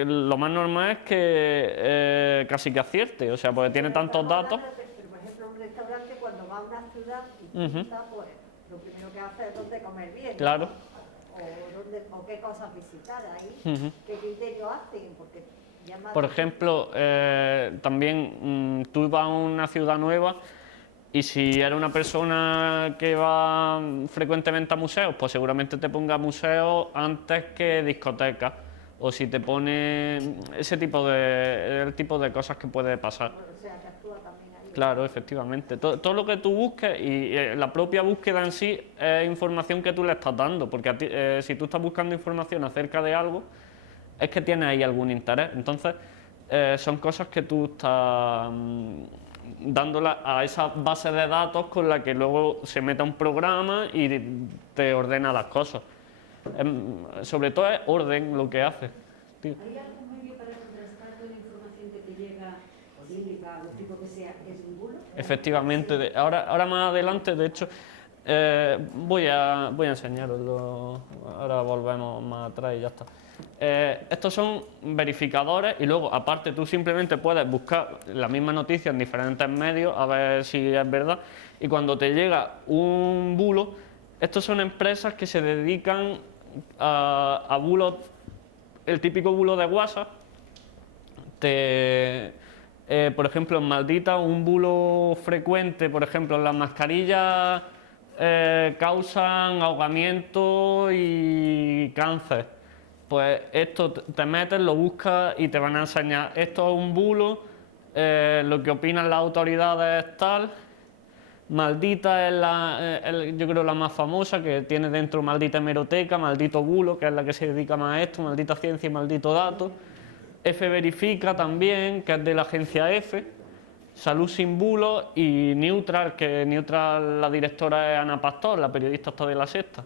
lo más normal es que casi que acierte, o sea, porque tiene tantos datos. Pero, por ejemplo, un restaurante cuando va a una ciudad y pues lo primero que hace es dónde comer bien. Claro. O qué cosas visitar ahí, qué criterio hacen, porque ya más... Por ejemplo, también tú vas a una ciudad nueva y si eres una persona que va frecuentemente a museos, pues seguramente te ponga museos antes que discotecas. O si te pone el tipo de cosas que puede pasar. O sea, que actúa también ahí. Claro, efectivamente. Todo lo que tú busques y la propia búsqueda en sí es información que tú le estás dando, porque a ti, si tú estás buscando información acerca de algo, es que tienes ahí algún interés. Entonces, son cosas que tú estás dándolas a esa base de datos con la que luego se mete un programa y te ordena las cosas. Sobre todo es orden lo que hace. Tío. ¿Hay algún medio para contrastar con la información que te llega, política, o tipo que sea, que es un bulo? Efectivamente, ahora más adelante, de hecho, voy a enseñaroslo, ahora volvemos más atrás y ya está. Estos son verificadores y luego, aparte, tú simplemente puedes buscar la misma noticia en diferentes medios a ver si es verdad, y cuando te llega un bulo, estos son empresas que se dedican a bulos, el típico bulo de WhatsApp. Por ejemplo, en Maldita, un bulo frecuente, por ejemplo, las mascarillas causan ahogamiento y cáncer. Pues esto te metes, lo buscas y te van a enseñar, esto es un bulo, lo que opinan las autoridades es tal. Maldita es yo creo la más famosa, que tiene dentro Maldita Hemeroteca, Maldito Bulo, que es la que se dedica más a esto, Maldita Ciencia y Maldito Dato. F Verifica también, que es de la agencia F, Salud sin Bulos, y Neutral, que Neutral la directora es Ana Pastor, la periodista está de La Sexta.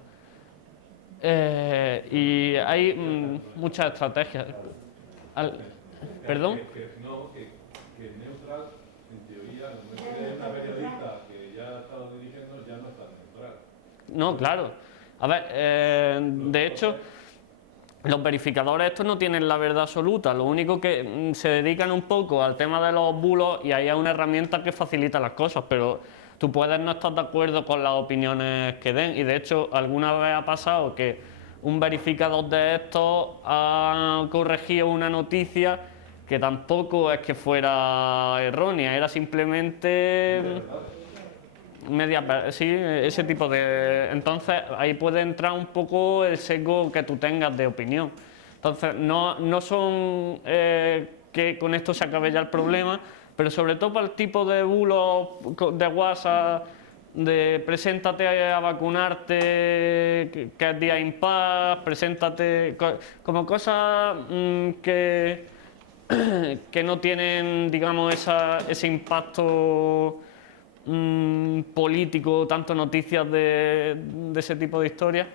Y hay muchas estrategias. ¿Perdón? Que Neutral, en teoría, es una periodista que ya ha estado dirigiendo, ya no está neutral. No, claro. A ver, de hecho, los verificadores estos no tienen la verdad absoluta, lo único que se dedican un poco al tema de los bulos y ahí hay una herramienta que facilita las cosas, pero tú puedes no estar de acuerdo con las opiniones que den, y de hecho alguna vez ha pasado que un verificador de estos ha corregido una noticia que tampoco es que fuera errónea, era simplemente sí, ese tipo de... Entonces ahí puede entrar un poco el sesgo que tú tengas de opinión. Entonces no son que con esto se acabe ya el problema, pero sobre todo para el tipo de bulos de WhatsApp, de preséntate a vacunarte, que es día impar, preséntate, como cosas que no tienen, digamos, ese impacto político, tanto noticias de ese tipo de historias.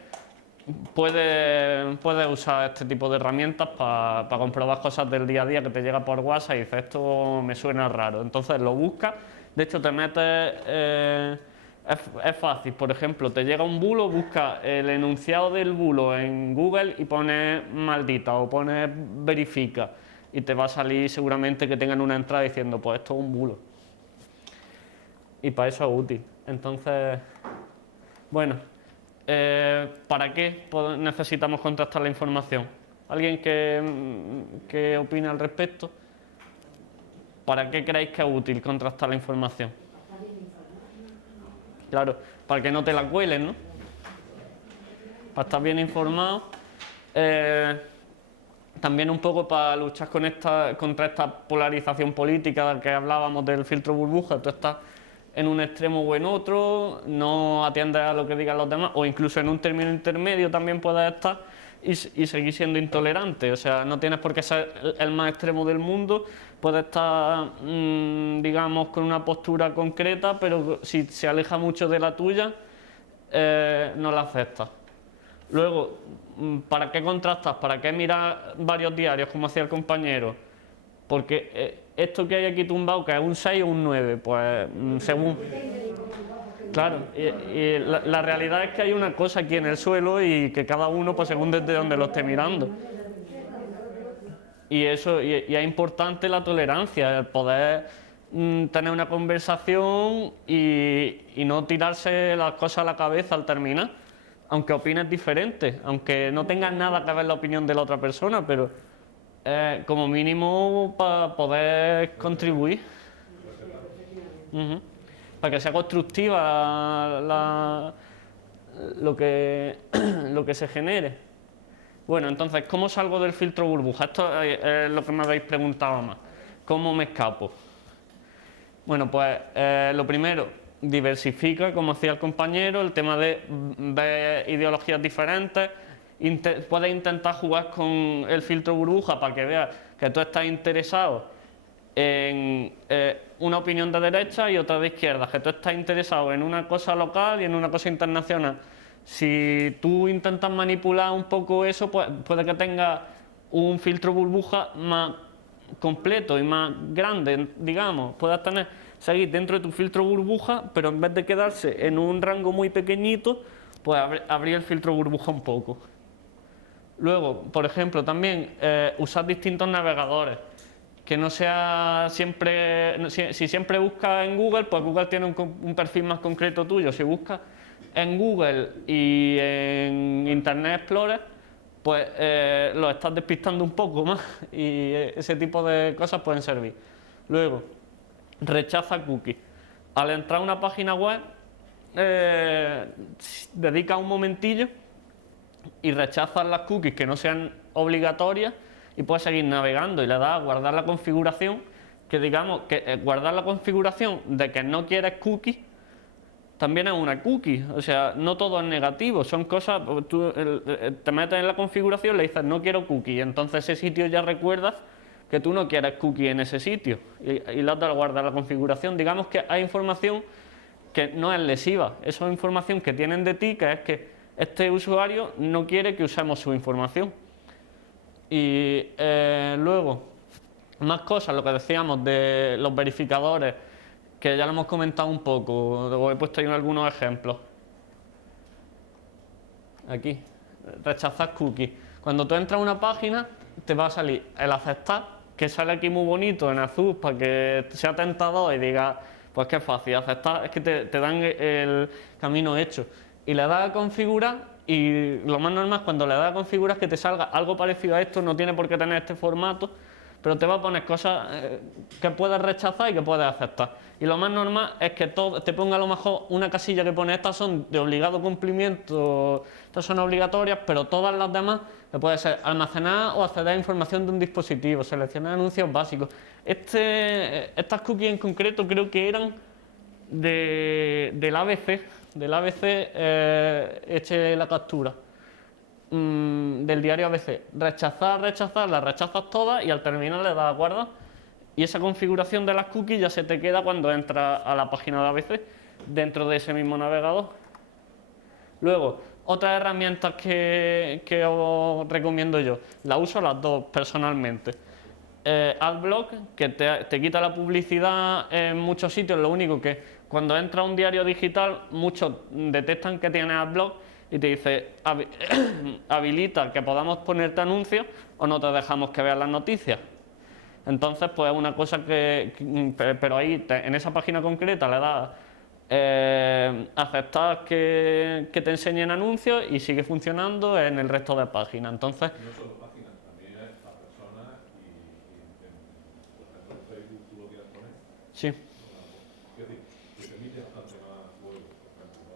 Puedes usar este tipo de herramientas para comprobar cosas del día a día que te llega por WhatsApp y dices, esto me suena raro. Entonces lo buscas, de hecho te metes, es fácil, por ejemplo, te llega un bulo, buscas el enunciado del bulo en Google y pones Maldita o pones Verifica y te va a salir seguramente que tengan una entrada diciendo, pues esto es un bulo. Y para eso es útil. Entonces, bueno. ¿Para qué necesitamos contrastar la información? ¿Alguien que opine al respecto? ¿Para qué creéis que es útil contrastar la información? Claro, para que no te la cuelen, ¿no? Para estar bien informado. También un poco para luchar contra esta polarización política que hablábamos del filtro burbuja. Tú estás en un extremo o en otro, no atiendes a lo que digan los demás, o incluso en un término intermedio también puedes estar y seguir siendo intolerante. O sea, no tienes por qué ser el más extremo del mundo, puedes estar, digamos, con una postura concreta, pero si se aleja mucho de la tuya, no la aceptas. Luego, ¿para qué contrastas? ¿Para qué mirar varios diarios, como hacía el compañero? Porque esto que hay aquí tumbado, que es un 6 o un 9, pues según... Claro, y la realidad es que hay una cosa aquí en el suelo y que cada uno, pues según desde donde lo esté mirando. Y eso, y es importante la tolerancia, el poder tener una conversación y no tirarse las cosas a la cabeza al terminar, aunque opines diferente, aunque no tengas nada que ver la opinión de la otra persona, pero como mínimo para poder contribuir. Para que sea constructiva lo que se genere. Bueno, entonces, ¿cómo salgo del filtro burbuja? Esto es lo que me habéis preguntado más. ¿Cómo me escapo? Bueno, pues lo primero, diversifica, como decía el compañero, el tema de ver ideologías diferentes. Puedes intentar jugar con el filtro burbuja para que veas que tú estás interesado en una opinión de derecha y otra de izquierda, que tú estás interesado en una cosa local y en una cosa internacional. Si tú intentas manipular un poco eso, pues puede que tengas un filtro burbuja más completo y más grande, digamos. Puedes seguir dentro de tu filtro burbuja, pero en vez de quedarse en un rango muy pequeñito, pues abrir el filtro burbuja un poco. Luego, por ejemplo, también usar distintos navegadores. Que no sea siempre... Si siempre buscas en Google, pues Google tiene un perfil más concreto tuyo. Si buscas en Google y en Internet Explorer, pues lo estás despistando un poco más y ese tipo de cosas pueden servir. Luego, rechaza cookies. Al entrar a una página web, dedica un momentillo y rechazas las cookies que no sean obligatorias y puedes seguir navegando y le das a guardar la configuración, que digamos que guardar la configuración de que no quieres cookies también es una cookie, o sea, no todo es negativo, son cosas, tú te metes en la configuración, le dices no quiero cookie, entonces ese sitio ya recuerdas que tú no quieres cookie en ese sitio y le has dado a guardar la configuración. Digamos que hay información que no es lesiva, eso es información que tienen de ti, que es que este usuario no quiere que usemos su información. Y luego, más cosas, lo que decíamos de los verificadores, que ya lo hemos comentado un poco, os he puesto ahí algunos ejemplos. Aquí, rechazar cookies. Cuando tú entras a una página, te va a salir el aceptar, que sale aquí muy bonito en azul para que sea tentador y digas, pues que es fácil, aceptar, es que te dan el camino hecho. Y le das a configurar. Y lo más normal cuando le das a configurar es que te salga algo parecido a esto, no tiene por qué tener este formato, pero te va a poner cosas que puedes rechazar y que puedes aceptar. Y lo más normal es que te ponga a lo mejor una casilla que pone estas son de obligado cumplimiento, estas son obligatorias, pero todas las demás que puede ser almacenar o acceder a información de un dispositivo, seleccionar anuncios básicos. Estas cookies en concreto creo que eran del ABC. Del ABC eché la captura del diario ABC. Rechazar, las rechazas todas y al terminar le das a guardar y esa configuración de las cookies ya se te queda cuando entras a la página de ABC dentro de ese mismo navegador. Luego, otras herramientas que os recomiendo yo, las uso las dos personalmente. Adblock, que te quita la publicidad en muchos sitios, lo único que cuando entra a un diario digital muchos detectan que tienes Adblock y te dice habilita que podamos ponerte anuncios o no te dejamos que veas las noticias. Entonces pues es una cosa pero ahí en esa página concreta le das aceptar que te enseñen anuncios y sigue funcionando en el resto de páginas. Entonces, No solo páginas, también es a personas y por ejemplo en Facebook tú lo quieras poner. sí. Es decir, que permite bastante más juego, por ejemplo.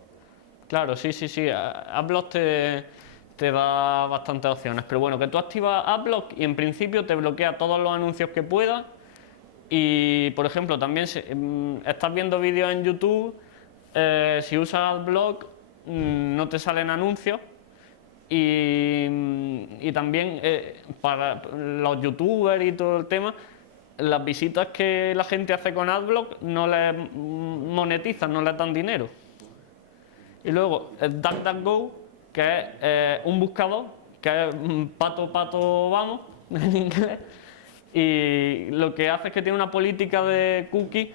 Claro, sí. Adblock te da bastantes opciones, pero bueno, que tú activas Adblock y en principio te bloquea todos los anuncios que puedas y, por ejemplo, también estás viendo vídeos en YouTube, si usas Adblock no te salen anuncios y también para los youtubers y todo el tema, las visitas que la gente hace con Adblock no les monetizan, no les dan dinero. Y luego DuckDuckGo, que es un buscador, que es pato vamos en inglés, y lo que hace es que tiene una política de cookies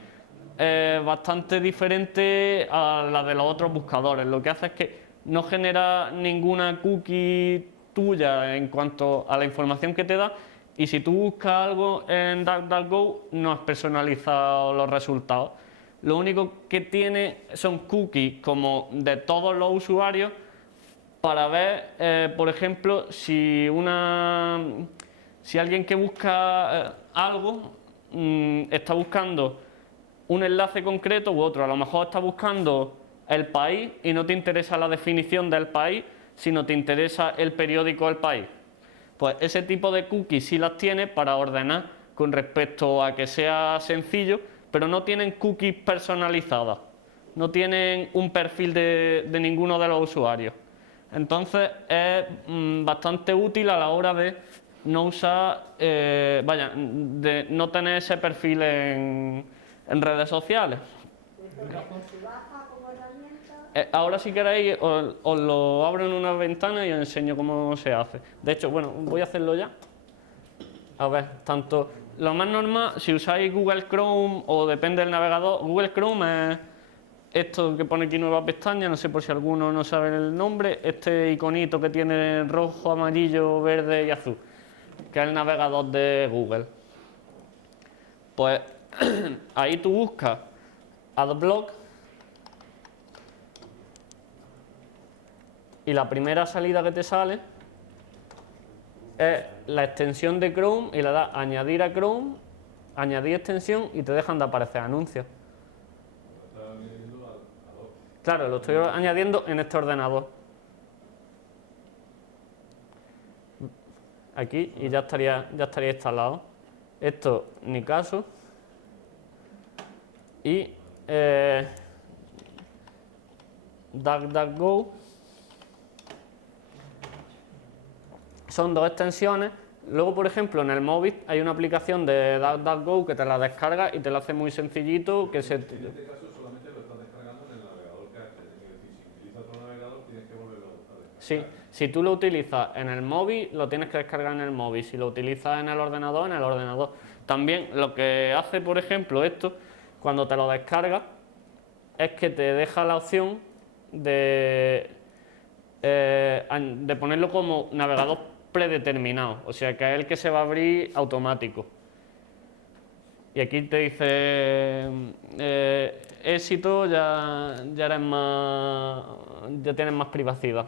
bastante diferente a la de los otros buscadores. Lo que hace es que no genera ninguna cookie tuya en cuanto a la información que te da, y si tú buscas algo en DuckDuckGo no es personalizado los resultados. Lo único que tiene son cookies como de todos los usuarios para ver, por ejemplo, si alguien que busca algo está buscando un enlace concreto u otro. A lo mejor está buscando el país y no te interesa la definición del país, sino te interesa el periódico El País. Pues ese tipo de cookies sí las tiene para ordenar con respecto a que sea sencillo, pero no tienen cookies personalizadas, no tienen un perfil de ninguno de los usuarios. Entonces es bastante útil a la hora de no usar, de no tener ese perfil en redes sociales. Se baja como herramienta. Ahora si queréis os lo abro en una ventana y os enseño cómo se hace. De hecho, bueno, voy a hacerlo ya. A ver, tanto lo más normal, si usáis Google Chrome o depende del navegador, Google Chrome es esto que pone aquí nueva pestaña, no sé por si alguno no sabe el nombre, este iconito que tiene rojo, amarillo, verde y azul, que es el navegador de Google. Pues ahí tú buscas Adblock y la primera salida que te sale es la extensión de Chrome y le das añadir a Chrome, añadir extensión y te dejan de aparecer anuncios. Claro, lo estoy añadiendo en este ordenador. Aquí y ya estaría instalado. Esto, ni caso. Y DuckDuckGo son dos extensiones. Luego, por ejemplo, en el móvil hay una aplicación de DuckDuckGo que te la descarga y te la hace muy sencillito. En este caso solamente lo estás descargando en el navegador que haces. Es decir, si utilizas otro navegador tienes que volverlo a descargar. Sí, si tú lo utilizas en el móvil, lo tienes que descargar en el móvil. Si lo utilizas en el ordenador, en el ordenador. También lo que hace, por ejemplo, esto, cuando te lo descargas, es que te deja la opción de ponerlo como navegador predeterminado, o sea que es el que se va a abrir automático. Y aquí te dice éxito, ya eres más, ya tienes más privacidad.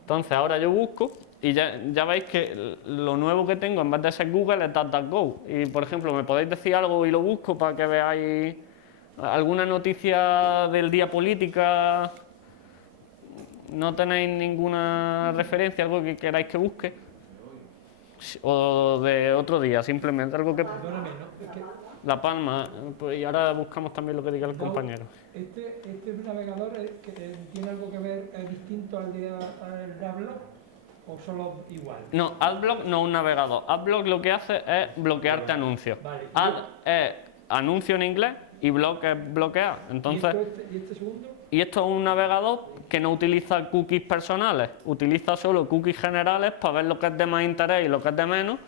Entonces ahora yo busco y ya veis que lo nuevo que tengo en vez de ser Google es DuckDuckGo. Y por ejemplo, me podéis decir algo y lo busco para que veáis alguna noticia del día política. ¿No tenéis ninguna referencia, algo que queráis que busque? O de otro día, simplemente algo que... Perdóname, ¿no? Es que La Palma, pues, y ahora buscamos también lo que diga el compañero. este navegador que tiene algo que ver, es distinto al de Adblock o solo igual. No, Adblock no es un navegador. Adblock lo que hace es bloquearte anuncios. Vale. Ad es anuncio en inglés y block es bloquear. Entonces, ¿Y este segundo? y esto es un navegador que no utiliza cookies personales, utiliza solo cookies generales para ver lo que es de más interés y lo que es de menos,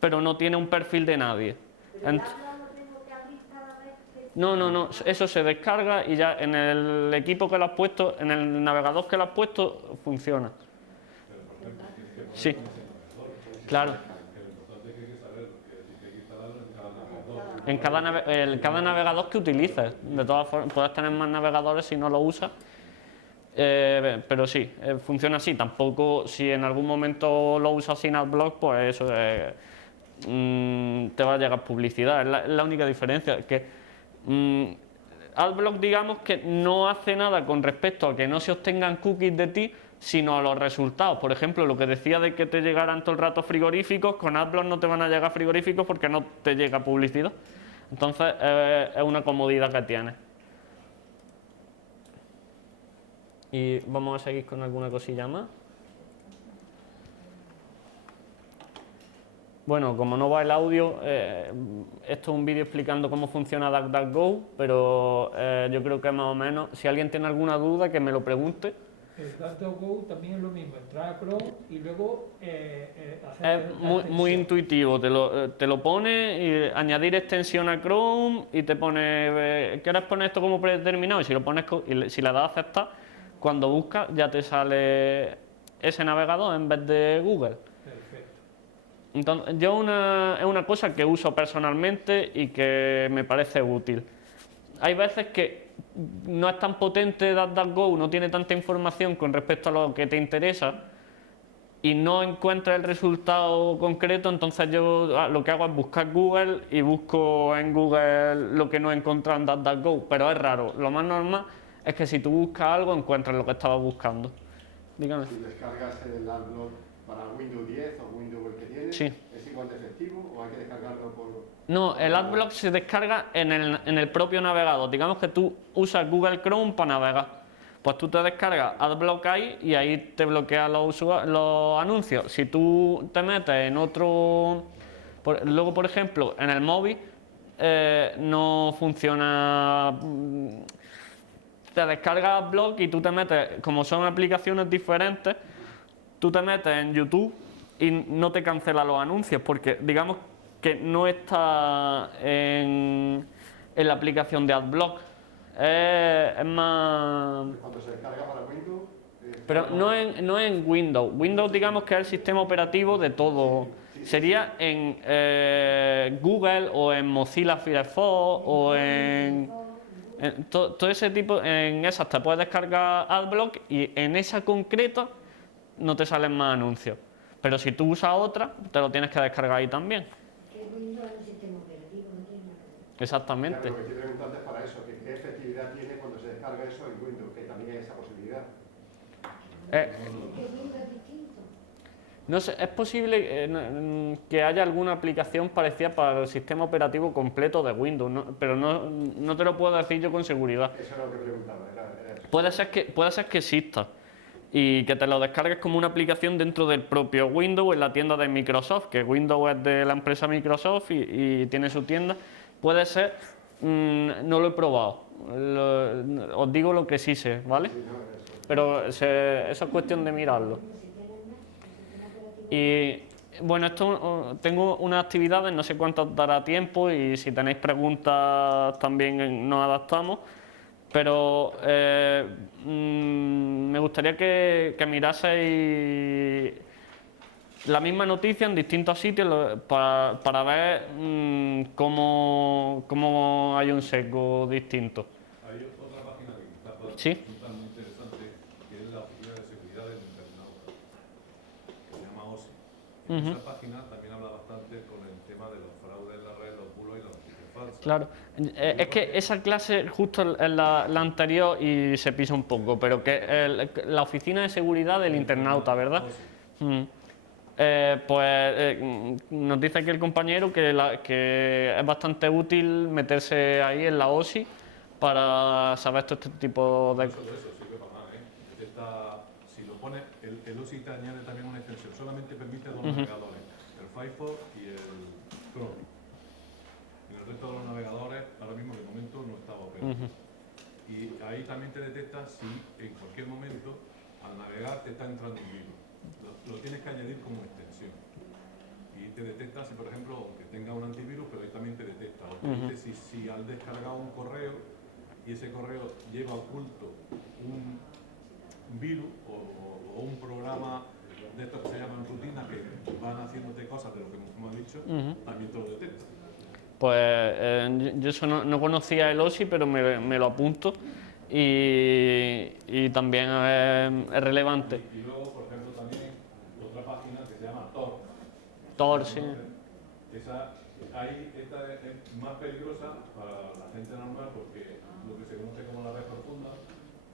pero no tiene un perfil de nadie. Pero el habla lo tengo que abrir cada vez que... No, eso se descarga y ya en el equipo que lo has puesto, en el navegador que lo has puesto, funciona. Sí, claro. En cada navegador que utilices. De todas formas, puedes tener más navegadores si no lo usas. Pero sí, funciona así. Tampoco, si en algún momento lo usas sin Adblock, pues eso te va a llegar publicidad. Es la única diferencia. Que Adblock, digamos que no hace nada con respecto a que no se obtengan cookies de ti, sino a los resultados. Por ejemplo, lo que decía de que te llegaran todo el rato frigoríficos, con Adblock no te van a llegar frigoríficos porque no te llega publicidad. Entonces es una comodidad que tienes. Y vamos a seguir con alguna cosilla más. Bueno, como no va el audio, esto es un vídeo explicando cómo funciona DuckDuckGo, pero yo creo que más o menos, si alguien tiene alguna duda, que me lo pregunte. El DuckDuckGo también es lo mismo, entrar a Chrome y luego hacer Es la muy extensión. intuitivo, te lo pone, y añadir extensión a Chrome y te pone, ¿quieres poner esto como predeterminado? Y si lo pones, si le das a aceptar, cuando buscas ya te sale ese navegador en vez de Google. Perfecto. Entonces, es una cosa que uso personalmente y que me parece útil. Hay veces que no es tan potente DuckDuckGo, no tiene tanta información con respecto a lo que te interesa y no encuentras el resultado concreto, entonces yo lo que hago es buscar Google y busco en Google lo que no he encontrado en DuckDuckGo, pero es raro. Lo más normal es que si tú buscas algo encuentras lo que estabas buscando. Dígame. Si descargas el AdBlock para Windows 10 o Windows el que tienes, Sí. ¿es igual de efectivo o hay que descargarlo por...? No, el AdBlock se descarga en el propio navegador. Digamos que tú usas Google Chrome para navegar. Pues tú te descargas AdBlock ahí y ahí te bloquea los anuncios. Si tú te metes en otro... luego, por ejemplo, en el móvil no funciona... Te descargas AdBlock y tú te metes, como son aplicaciones diferentes, tú te metes en YouTube y no te cancela los anuncios porque digamos que no está en la aplicación de AdBlock. Es más... Cuando se descarga para Windows... Pero no en Windows. Windows digamos que es el sistema operativo de todo. Sería en Google o en Mozilla Firefox o en todo ese tipo. En esas te puedes descargar AdBlock y en esa concreta no te salen más anuncios. Pero si tú usas otra, te lo tienes que descargar ahí también. Que Windows es un sistema operativo, no tiene nada que ver. Exactamente. Claro, lo que estoy preguntando es para eso, que ¿qué efectividad tiene cuando se descarga eso en Windows? Que también hay esa posibilidad. Que Windows es distinto. No sé, es posible que haya alguna aplicación parecida para el sistema operativo completo de Windows, pero no te lo puedo decir yo con seguridad. Eso era lo que preguntaba. Era eso. Puede ser que exista y que te lo descargues como una aplicación dentro del propio Windows en la tienda de Microsoft, que Windows es de la empresa Microsoft y tiene su tienda. Puede ser, no lo he probado, os digo lo que sí sé, ¿vale? Sí, no, eso. Pero eso es cuestión de mirarlo. Y bueno, tengo unas actividades, no sé cuántas dará tiempo y si tenéis preguntas también nos adaptamos. Pero me gustaría que miraseis la misma noticia en distintos sitios para ver cómo hay un sesgo distinto. Hay otra página que está ¿Sí? resulta muy interesante, que es la Oficina de Seguridad del Internauta, que se llama OSI. En esa página también habla bastante con el tema de los fraudes en la red, los bulos y las noticias falsas. Claro, es que esa clase justo es la anterior y se pisa un poco, pero que la Oficina de Seguridad del Internauta, ¿verdad? Nos dice aquí el compañero que es bastante útil meterse ahí en la OSI para saber todo este tipo de Eso sirve para nada, ¿eh? Si lo pones, el OSI te añade también una extensión, solamente permite dos navegadores, el Firefox y el Chrome. En el resto de los navegadores, ahora mismo de momento no estaba operando. Y ahí también te detecta si en cualquier momento al navegar te está entrando un virus. Lo tienes que añadir como extensión. Y te detecta si, por ejemplo, aunque tenga un antivirus, pero ahí también te detecta. O te dice si al descargar un correo y ese correo lleva oculto un virus o un programa de estos que se llaman rutinas que van haciéndote cosas de lo que hemos dicho, también te lo detecta. Pues yo eso no conocía el OSI, pero me lo apunto y también es relevante. Y luego, por ejemplo, también otra página que se llama Tor. Tor, sí. Esta es más peligrosa para la gente normal porque lo que se conoce como la red profunda.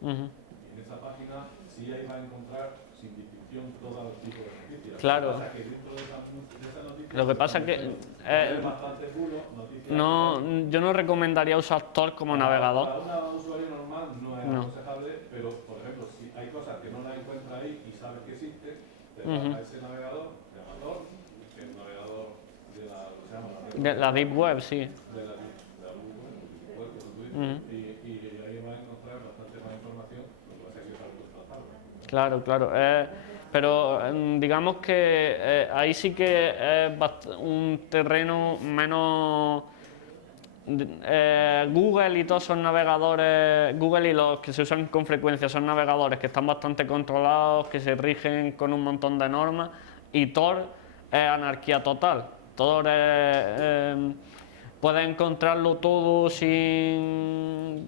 Y en esa página sí ahí va a encontrar sin distinción todos los tipos de noticias. Claro. O sea, que dentro de esa noticia, Lo que pasa es que hay bastante bulo, noticias. yo no recomendaría usar Tor como navegador. Para un usuario normal no es No. aconsejable, pero por ejemplo, si hay cosas que no las encuentras ahí y sabes que existen, te vas a ese navegador, se llama Tor, que es un navegador de la, ¿cómo se llama? La Deep Web, sí. De la Deep Web, como tú dices, y ahí vas a encontrar bastante más información, lo que pasa es que sabes tratarlo. Claro, claro. Pero digamos que ahí sí que es un terreno menos... Google y todos son navegadores, Google y los que se usan con frecuencia son navegadores que están bastante controlados, que se rigen con un montón de normas, y Tor es anarquía total. Tor puedes encontrarlo todo sin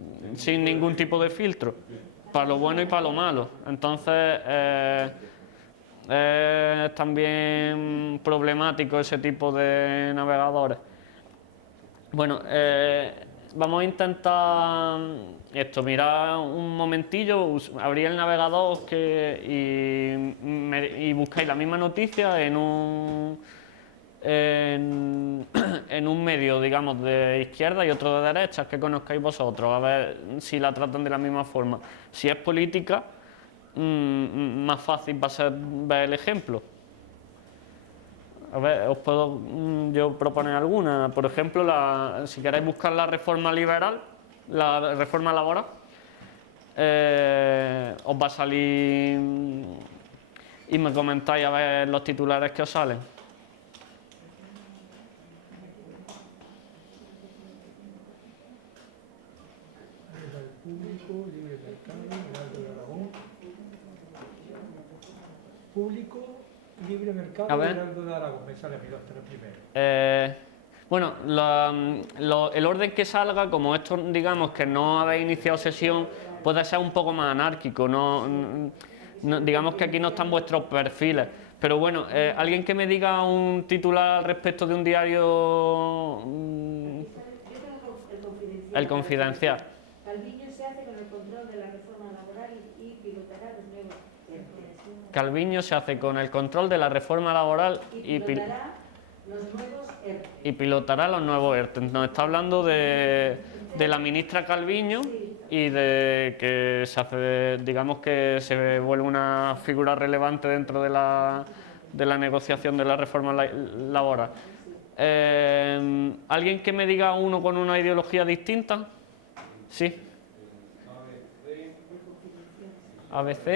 ningún tipo de filtro, para lo bueno y para lo malo. Entonces es también problemático ese tipo de navegadores. Bueno, vamos a intentar mirar un momentillo, abrir el navegador y buscáis la misma noticia en un medio, digamos, de izquierda y otro de derecha que conozcáis vosotros, a ver si la tratan de la misma forma. Si es política, más fácil va a ser ver el ejemplo. A ver, os puedo yo proponer alguna. Por ejemplo, si queréis buscar la reforma liberal, la reforma laboral, os va a salir y me comentáis a ver los titulares que os salen. Público, libre mercado, Heraldo de Aragón. Público, libre mercado, Heraldo de Aragón. Me sale a mí los tres primeros. Bueno, el orden que salga, como esto digamos que no habéis iniciado sesión, puede ser un poco más anárquico. Digamos que aquí no están vuestros perfiles. Pero bueno, alguien que me diga un titular al respecto de un diario. El Confidencial. Calviño se hace con el control de la reforma laboral y pilotará los nuevos ERTE. Calviño se hace con el control de la reforma laboral y pilotará los nuevos ERTE. Y pilotará los nuevos ERTE. Nos está hablando de la ministra Calviño y de que se hace, digamos que se vuelve una figura relevante dentro de la negociación de la reforma laboral. ¿Alguien que me diga uno con una ideología distinta? Sí. ABC. La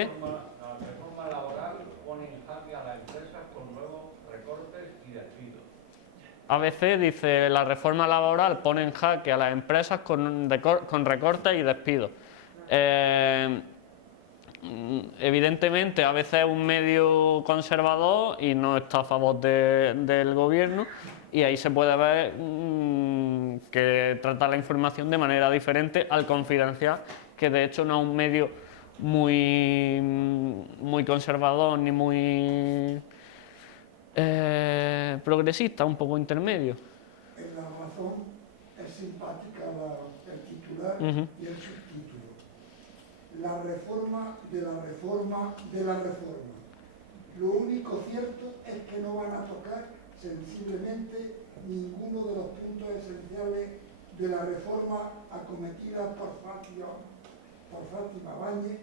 reforma laboral pone en jaque a las empresas con nuevos recortes y despidos. ABC dice: la reforma laboral pone en jaque a las empresas con recortes y despidos. Evidentemente ABC es un medio conservador y no está a favor del gobierno, y ahí se puede ver que trata la información de manera diferente al Confidencial, que de hecho no es un medio muy conservador ni muy progresista, un poco intermedio. En La Razón es simpática el titular y el subtítulo. La reforma de la reforma de la reforma. Lo único cierto es que no van a tocar sensiblemente ninguno de los puntos esenciales de la reforma acometida por Fátima Báñez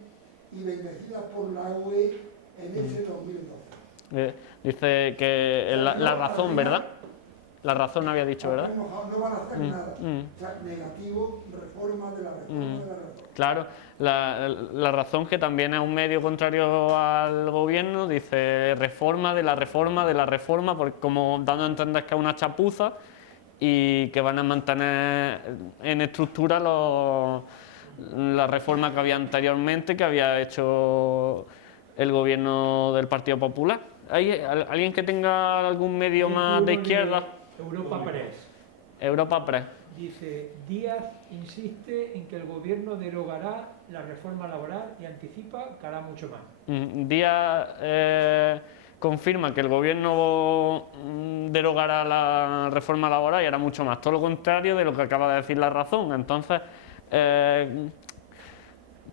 y bendecida por la UE en ese 2012. Dice que la razón, ¿verdad? La razón había dicho, ¿verdad? No van a hacer nada. O sea, negativo, reforma de la reforma de la reforma. Claro, la razón, que también es un medio contrario al gobierno, dice reforma de la reforma, porque como dando a entender que es una chapuza y que van a mantener en estructura la reforma que había anteriormente, que había hecho el gobierno del Partido Popular. ¿Hay alguien que tenga algún medio más de izquierda? Europa Press. Europa Press. Dice: Díaz insiste en que el gobierno derogará la reforma laboral y anticipa que hará mucho más. Díaz confirma que el gobierno derogará la reforma laboral y hará mucho más. Todo lo contrario de lo que acaba de decir La Razón. Entonces,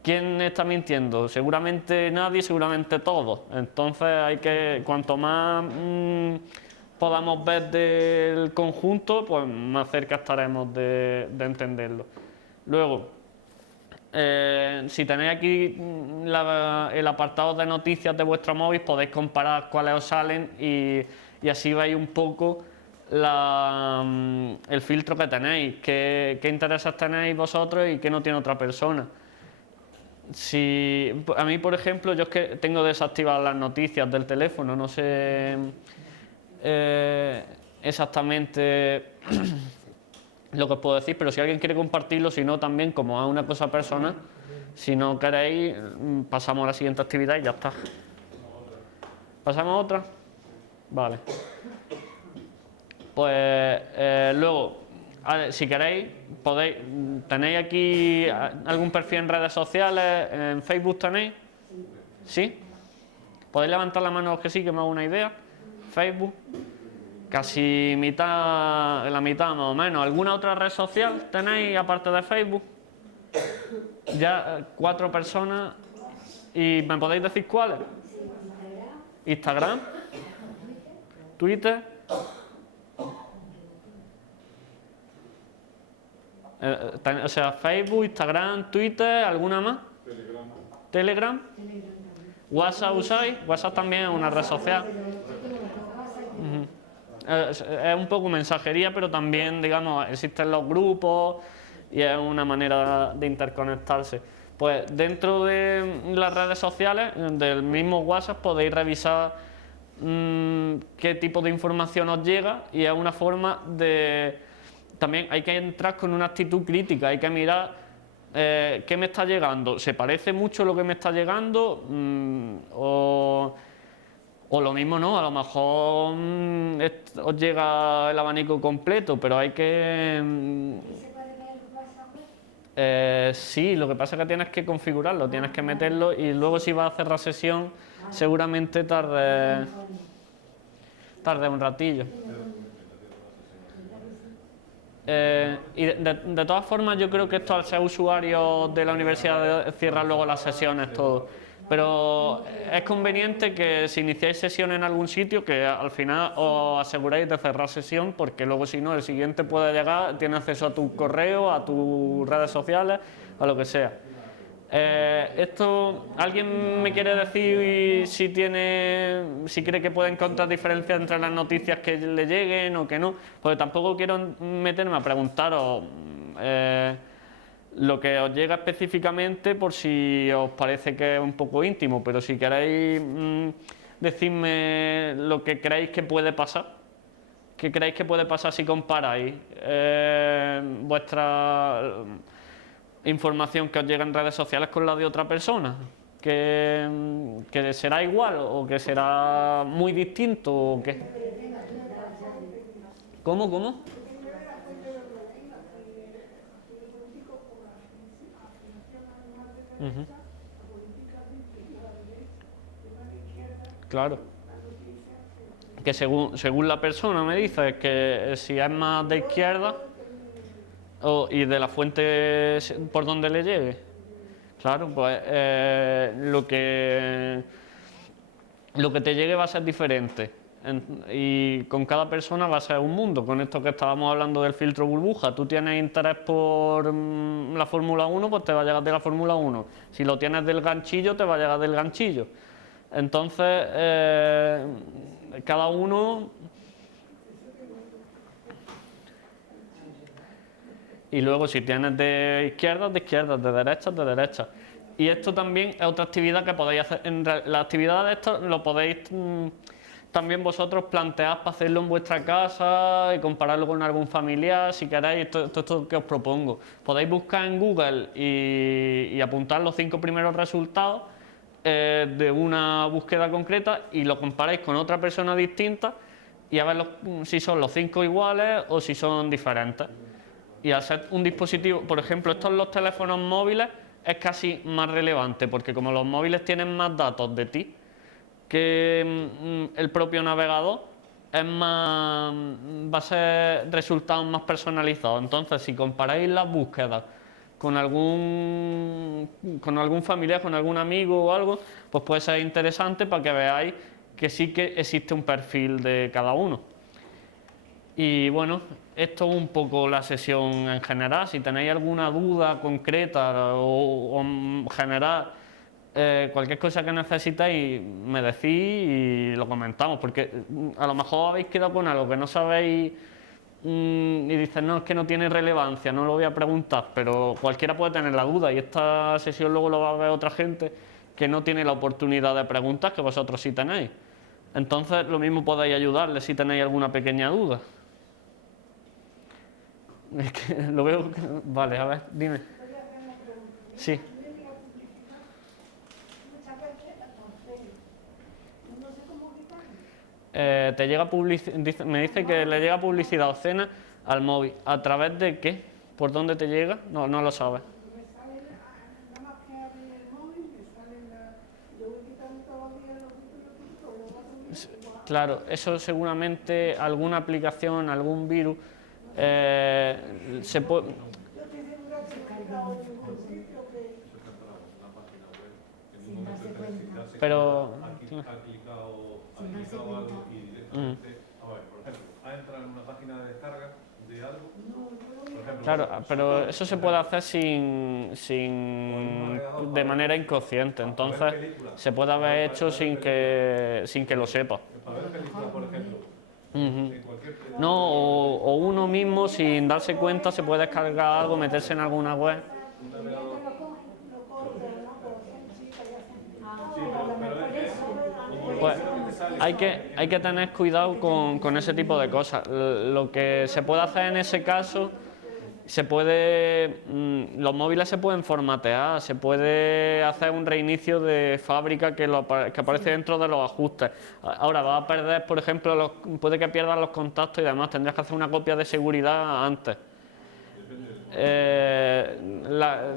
¿quién está mintiendo? Seguramente nadie, seguramente todos. Entonces cuanto más podamos ver del conjunto, pues más cerca estaremos de entenderlo. Luego, si tenéis aquí el apartado de noticias de vuestro móvil, podéis comparar cuáles os salen y así veis un poco el filtro que tenéis, qué intereses tenéis vosotros y qué no tiene otra persona. a mí, por ejemplo, yo es que tengo desactivadas las noticias del teléfono, no sé exactamente lo que os puedo decir, pero si alguien quiere compartirlo, si no, también como es una cosa personal, si no queréis, pasamos a la siguiente actividad y ya está. ¿Pasamos a otra? Vale. Pues luego, si queréis, ¿tenéis aquí algún perfil en redes sociales? ¿En Facebook tenéis? ¿Sí? ¿Podéis levantar la mano los que sí, que me hago una idea? Facebook. Casi la mitad más o menos. ¿Alguna otra red social tenéis aparte de Facebook? Ya 4 personas. ¿Y me podéis decir cuáles? Instagram. Twitter. O sea, Facebook, Instagram, Twitter, ¿alguna más? Telegram. ¿WhatsApp usáis? WhatsApp también es una red social. Es un poco mensajería, pero también, digamos, existen los grupos y es una manera de interconectarse. Pues dentro de las redes sociales, del mismo WhatsApp, podéis revisar qué tipo de información os llega y es una forma de... También hay que entrar con una actitud crítica, hay que mirar qué me está llegando. ¿Se parece mucho lo que me está llegando? O lo mismo no, a lo mejor os llega el abanico completo, pero hay que... ¿Se puede ver el WhatsApp? Sí, lo que pasa es que tienes que configurarlo, tienes que meterlo y luego si vas a cerrar sesión seguramente tarde un ratillo. Y de todas formas yo creo que esto al ser usuario de la universidad cierra luego las sesiones todo. Pero es conveniente que si iniciáis sesión en algún sitio que al final os aseguréis de cerrar sesión porque luego si no el siguiente puede llegar, tiene acceso a tu correo, a tus redes sociales, a lo que sea. ¿Alguien me quiere decir si cree que puede encontrar diferencias entre las noticias que le lleguen o que no? Porque tampoco quiero meterme a preguntaros lo que os llega específicamente por si os parece que es un poco íntimo, pero si queréis decidme lo que creéis que puede pasar. ¿Qué creéis que puede pasar si comparáis vuestra información que os llega en redes sociales con la de otra persona? ¿Que será igual o que será muy distinto o qué? ¿Cómo? Claro. Que según la persona me dice que si es más de izquierda y de la fuente por donde le llegue. Claro, pues lo que te llegue va a ser diferente. Y con cada persona va a ser un mundo. Con esto que estábamos hablando del filtro burbuja, tú tienes interés por la Fórmula 1, pues te va a llegar de la Fórmula 1. Si lo tienes del ganchillo, te va a llegar del ganchillo. Entonces, cada uno... Y luego si tienes de izquierdas, de derechas. Y esto también es otra actividad que podéis hacer. La actividad de esto lo podéis también vosotros plantear para hacerlo en vuestra casa y compararlo con algún familiar, si queréis, esto que os propongo. Podéis buscar en Google y apuntar los 5 primeros resultados de una búsqueda concreta y lo comparáis con otra persona distinta y a ver si son los 5 iguales o si son diferentes. Y al ser un dispositivo, por ejemplo, esto en los teléfonos móviles es casi más relevante porque como los móviles tienen más datos de ti que el propio navegador, va a ser resultados más personalizados. Entonces, si comparáis las búsquedas con algún familiar, con algún amigo o algo, pues puede ser interesante para que veáis que sí que existe un perfil de cada uno. Y bueno, esto es un poco la sesión en general. Si tenéis alguna duda concreta o general, cualquier cosa que necesitéis me decís y lo comentamos, porque a lo mejor habéis quedado con algo que no sabéis y dices, no, es que no tiene relevancia, no lo voy a preguntar, pero cualquiera puede tener la duda y esta sesión luego lo va a ver otra gente que no tiene la oportunidad de preguntar, que vosotros sí tenéis. Entonces, lo mismo podéis ayudarle si tenéis alguna pequeña duda. Es que lo veo... Vale, a ver, dime. Sí. Te llega me dice que le llega publicidad obscena al móvil. ¿A través de qué? ¿Por dónde te llega? No, no lo sabes. Me sale, nada más que abrir el móvil, me sale yo voy quitando todos los días los títulos. Claro, eso seguramente alguna aplicación, algún virus se puede... Yo estoy segura que no he entrado en ningún sitio que... Eso está entrado en una página web, en un momento de felicidad, Pero... ha clicado algo y directamente, a ver, por ejemplo, ha entrado en una página de descarga de algo, por ejemplo, Claro, pero eso se puede hacer de manera inconsciente, entonces se puede haber hecho sin que lo sepa. para ver películas, por ejemplo, Ujú. en cualquier No, o uno mismo sin darse cuenta se puede descargar algo, meterse en alguna web. un navegador. Pues hay que tener cuidado con ese tipo de cosas. Lo que se puede hacer en ese caso, los móviles se pueden formatear, se puede hacer un reinicio de fábrica que aparece dentro de los ajustes. Ahora va a perder, por ejemplo, puede que pierdas los contactos y demás, tendrías que hacer una copia de seguridad antes.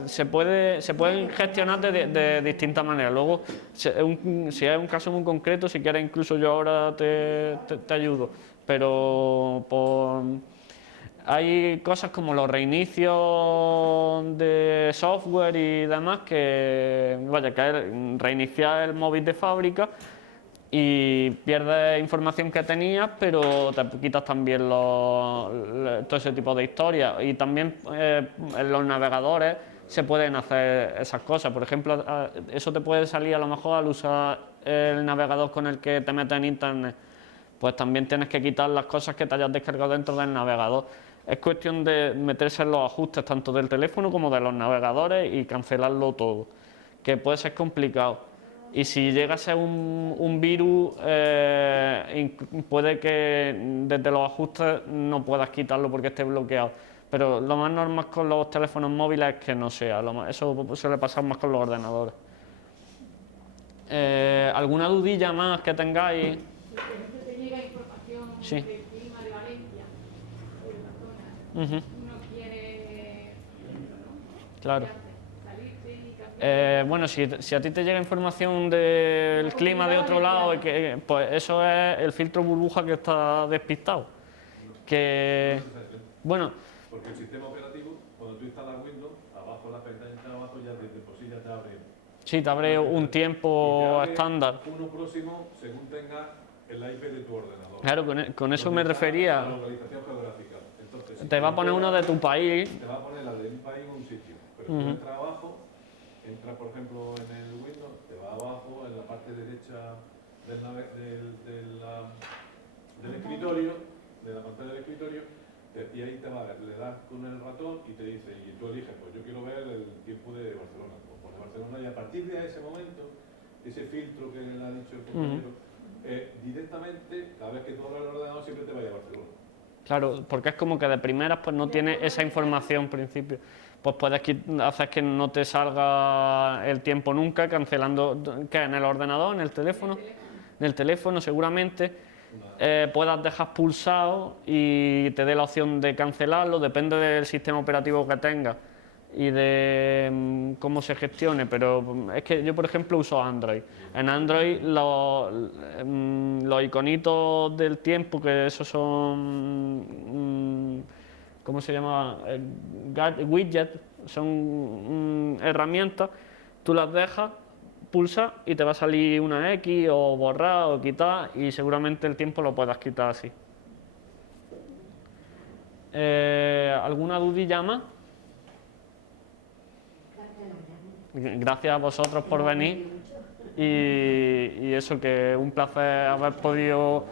Se pueden gestionar de distintas maneras. Luego, si es un caso muy concreto, si quieres incluso yo ahora te ayudo, pero hay cosas como los reinicios de software y demás que es reiniciar el móvil de fábrica y pierdes información que tenías, pero te quitas también todo ese tipo de historias. Y también en los navegadores se pueden hacer esas cosas. Por ejemplo, eso te puede salir a lo mejor al usar el navegador con el que te metes en internet. Pues también tienes que quitar las cosas que te hayas descargado dentro del navegador. Es cuestión de meterse en los ajustes tanto del teléfono como de los navegadores y cancelarlo todo, que puede ser complicado. Y si llega a ser un virus, puede que desde los ajustes no puedas quitarlo porque esté bloqueado. Pero lo más normal con los teléfonos móviles es que no sea. Eso suele pasar más con los ordenadores. ¿Alguna dudilla más que tengáis? Te llega información Sí. del clima de Valencia, de la zona. Ujú. Uno quiere Claro. salirse y cambiar. Bueno, si a ti te llega información del clima de otro lado, pues eso es el filtro burbuja que está despistado. Bueno, Porque el sistema operativo, cuando tú instalas Windows, abajo la pestaña de abajo ya de por sí ya te abre. sí, te abre un tiempo estándar. Uno próximo según tenga el IP de tu ordenador. Claro, con eso me Donde está refería. La localización geográfica. Entonces, si Te va a poner uno de tu país. te va a poner la de un país en un sitio. Pero tú entras abajo, entras por ejemplo en el Windows, te va abajo en la parte derecha del escritorio, de la pantalla del escritorio, y ahí le das con el ratón y te dice, y tú eliges, pues yo quiero ver el tiempo de Barcelona, pues pone Barcelona y a partir de ese momento, ese filtro que le ha dicho el compañero, directamente, cada vez que tú abras el ordenador siempre te vaya a Barcelona. Claro, porque es como que de primeras pues no tiene esa información en principio. Pues puedes hacer que no te salga el tiempo nunca, cancelando, ¿qué? ¿En el ordenador? ¿En el teléfono? En el teléfono seguramente. Puedas dejar pulsado y te dé la opción de cancelarlo, depende del sistema operativo que tengas y de cómo se gestione, pero es que yo por ejemplo uso Android. En Android los iconitos del tiempo, que esos son, ¿cómo se llama? Widgets, son herramientas, tú las dejas, pulsa y te va a salir una X o borrar o quitar y seguramente el tiempo lo puedas quitar así. ¿Alguna dudilla más? Gracias a vosotros por venir y eso, que un placer haber podido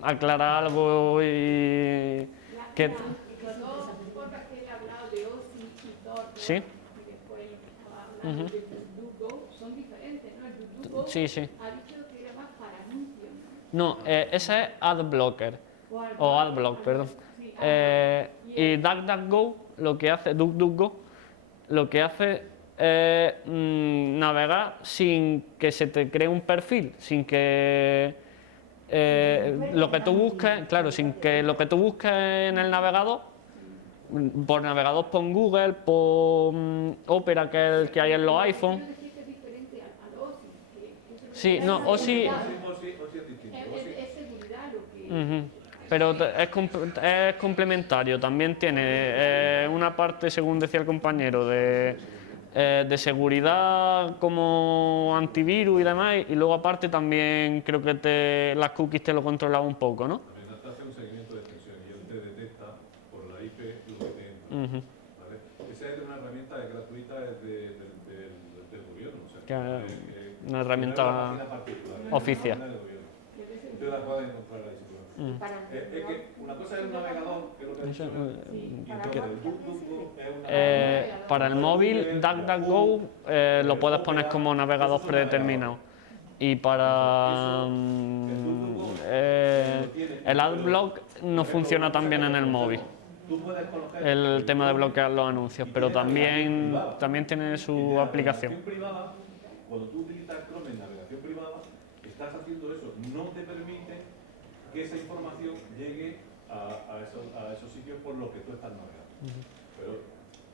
aclarar algo y Que- Las dos formas que él ha hablado de OSI y Tor, Sí. y después lo que estaba hablando de DuckDuckGo, son diferentes, ¿no? El DuckDuckGo Sí, sí. ha dicho que era más para anuncios, No, ¿no? ese es AdBlocker, o AdBlock, perdón. Sí, Y DuckDuckGo, lo que hace, DuckDuckGo, lo que hace es navegar sin que se te cree un perfil, sin que lo que tú busques, claro, sin que lo que tú busques en el navegador, por navegador pon Google, pon Opera, que es el que hay en los iPhone. quiero decir que es diferente al OSI, que es Sí, no, o sí. O sí es distinto. es seguridad lo que... Ujú. Pero es complementario, también tiene una parte, según decía el compañero, de seguridad como antivirus y demás, y luego aparte también creo que las cookies te lo controlaba un poco, ¿no? También te hace un seguimiento de extensión y él te detecta por la IP lo que te entra. Ujú. ¿Vale? Esa es una herramienta gratuita del gobierno. O sea, Una herramienta una página particular, oficial. una del gobierno. Ustedes la pueden encontrar ahí. Es que una cosa es un navegador, que es lo que ha dicho él, y entonces el DuckDuckGo es una... Para el móvil, DuckDuckGo lo puedes poner como navegador predeterminado. Y para el AdBlock no funciona tan bien en el móvil, Tú puedes colocar el tema de bloquear los anuncios, pero también tiene su aplicación. navegación privada, cuando tú utilizas Chrome en navegación privada, estás haciendo eso, no te permite que esa información llegue a esos sitios por los que tú estás navegando. Pero,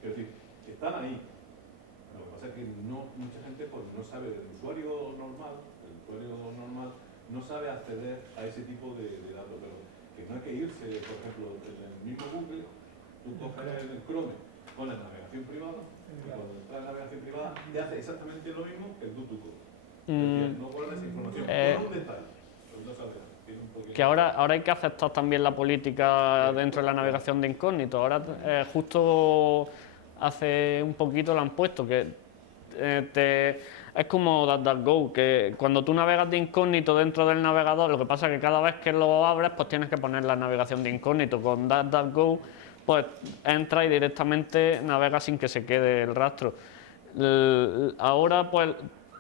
quiero decir, están ahí. Lo que pasa es que mucha gente pues, no sabe, el usuario normal no sabe acceder a ese tipo de datos, pero que no hay que irse, por ejemplo, en el mismo Google, tú coges el Chrome, pones navegación privada, y cuando entras en navegación privada te hace exactamente lo mismo que el DuckDuckGo. No guarda esa información, por un detalle, pero no sabes. Que ahora hay que aceptar también la política dentro de la navegación de incógnito. Ahora justo hace un poquito lo han puesto, que es como DuckDuckGo, que cuando tú navegas de incógnito dentro del navegador, lo que pasa es que cada vez que lo abres, pues tienes que poner la navegación de incógnito. Con DuckDuckGo, pues entra y directamente navega sin que se quede el rastro. Ahora, pues,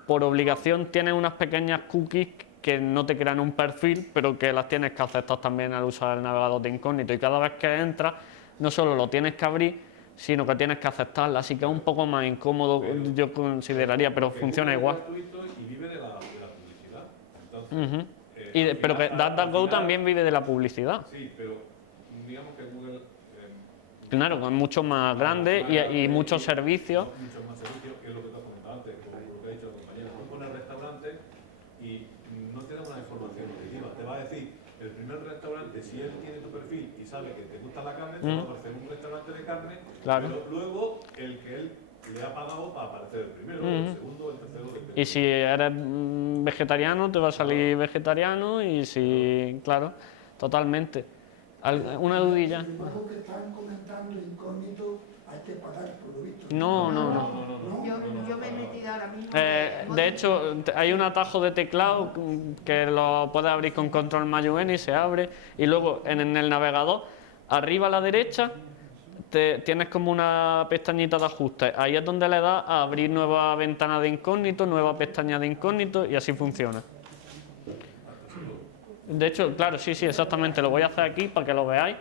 por obligación tienes unas pequeñas cookies que no te crean un perfil, pero que las tienes que aceptar también al usar el navegador de incógnito. Y cada vez que entras, no solo lo tienes que abrir, sino que tienes que aceptarla. Así que es un poco más incómodo, yo consideraría, pero funciona igual. Y vive de la publicidad. Entonces, Pero que DuckDuckGo también vive de la publicidad. Sí, pero digamos que Google... Claro, es mucho más grande y muchos servicios. Muchos más servicios, que es lo que te has comentado antes, como lo que ha dicho el compañero. Tú pones restaurante y no te da una información objetiva. Te va a decir, el primer restaurante, si él tiene tu perfil y sabe que te gusta la carne, te va a aparecer un restaurante de carne, Claro. pero luego el que él le ha pagado va a aparecer el primero, el segundo, el tercero, el Y si eres vegetariano, te va a salir vegetariano y si, claro, totalmente. ¿Una dudilla? Sin embargo, que están comentando incógnito, hay que pagar por lo visto. No. Yo me he metido ahora mismo. De hecho, hay un atajo de teclado que lo puedes abrir con control mayúscula y se abre. Y luego en el navegador, arriba a la derecha, tienes como una pestañita de ajustes. Ahí es donde le das a abrir nueva ventana de incógnito, nueva pestaña de incógnito y así funciona. De hecho, claro, sí, exactamente. Lo voy a hacer aquí para que lo veáis.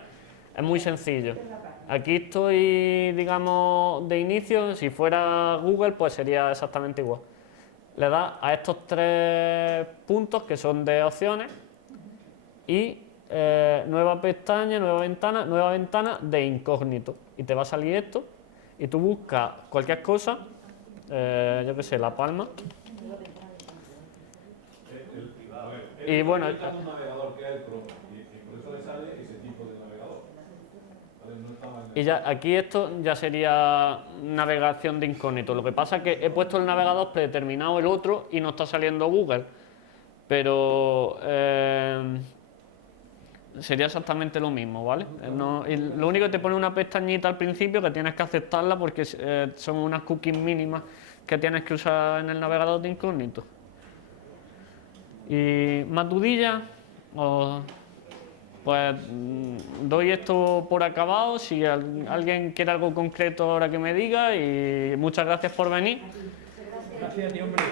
Es muy sencillo. Aquí estoy, digamos, de inicio. Si fuera Google, pues sería exactamente igual. Le das a estos 3 puntos que son de opciones y nueva pestaña, nueva ventana de incógnito. Y te va a salir esto y tú buscas cualquier cosa, yo qué sé, la palma. Y bueno, un navegador que es el Chrome y por eso le sale ese tipo de navegador. ¿Vale? No está mal. y ya aquí esto ya sería navegación de incógnito. Lo que pasa es que he puesto el navegador predeterminado el otro y no está saliendo Google. Pero sería exactamente lo mismo, ¿vale? Y lo único que te pone una pestañita al principio que tienes que aceptarla porque son unas cookies mínimas que tienes que usar en el navegador de incógnito. ¿Y más dudillas? Pues doy esto por acabado. Si alguien quiere algo concreto ahora que me diga, y muchas gracias por venir. Gracias a ti, hombre.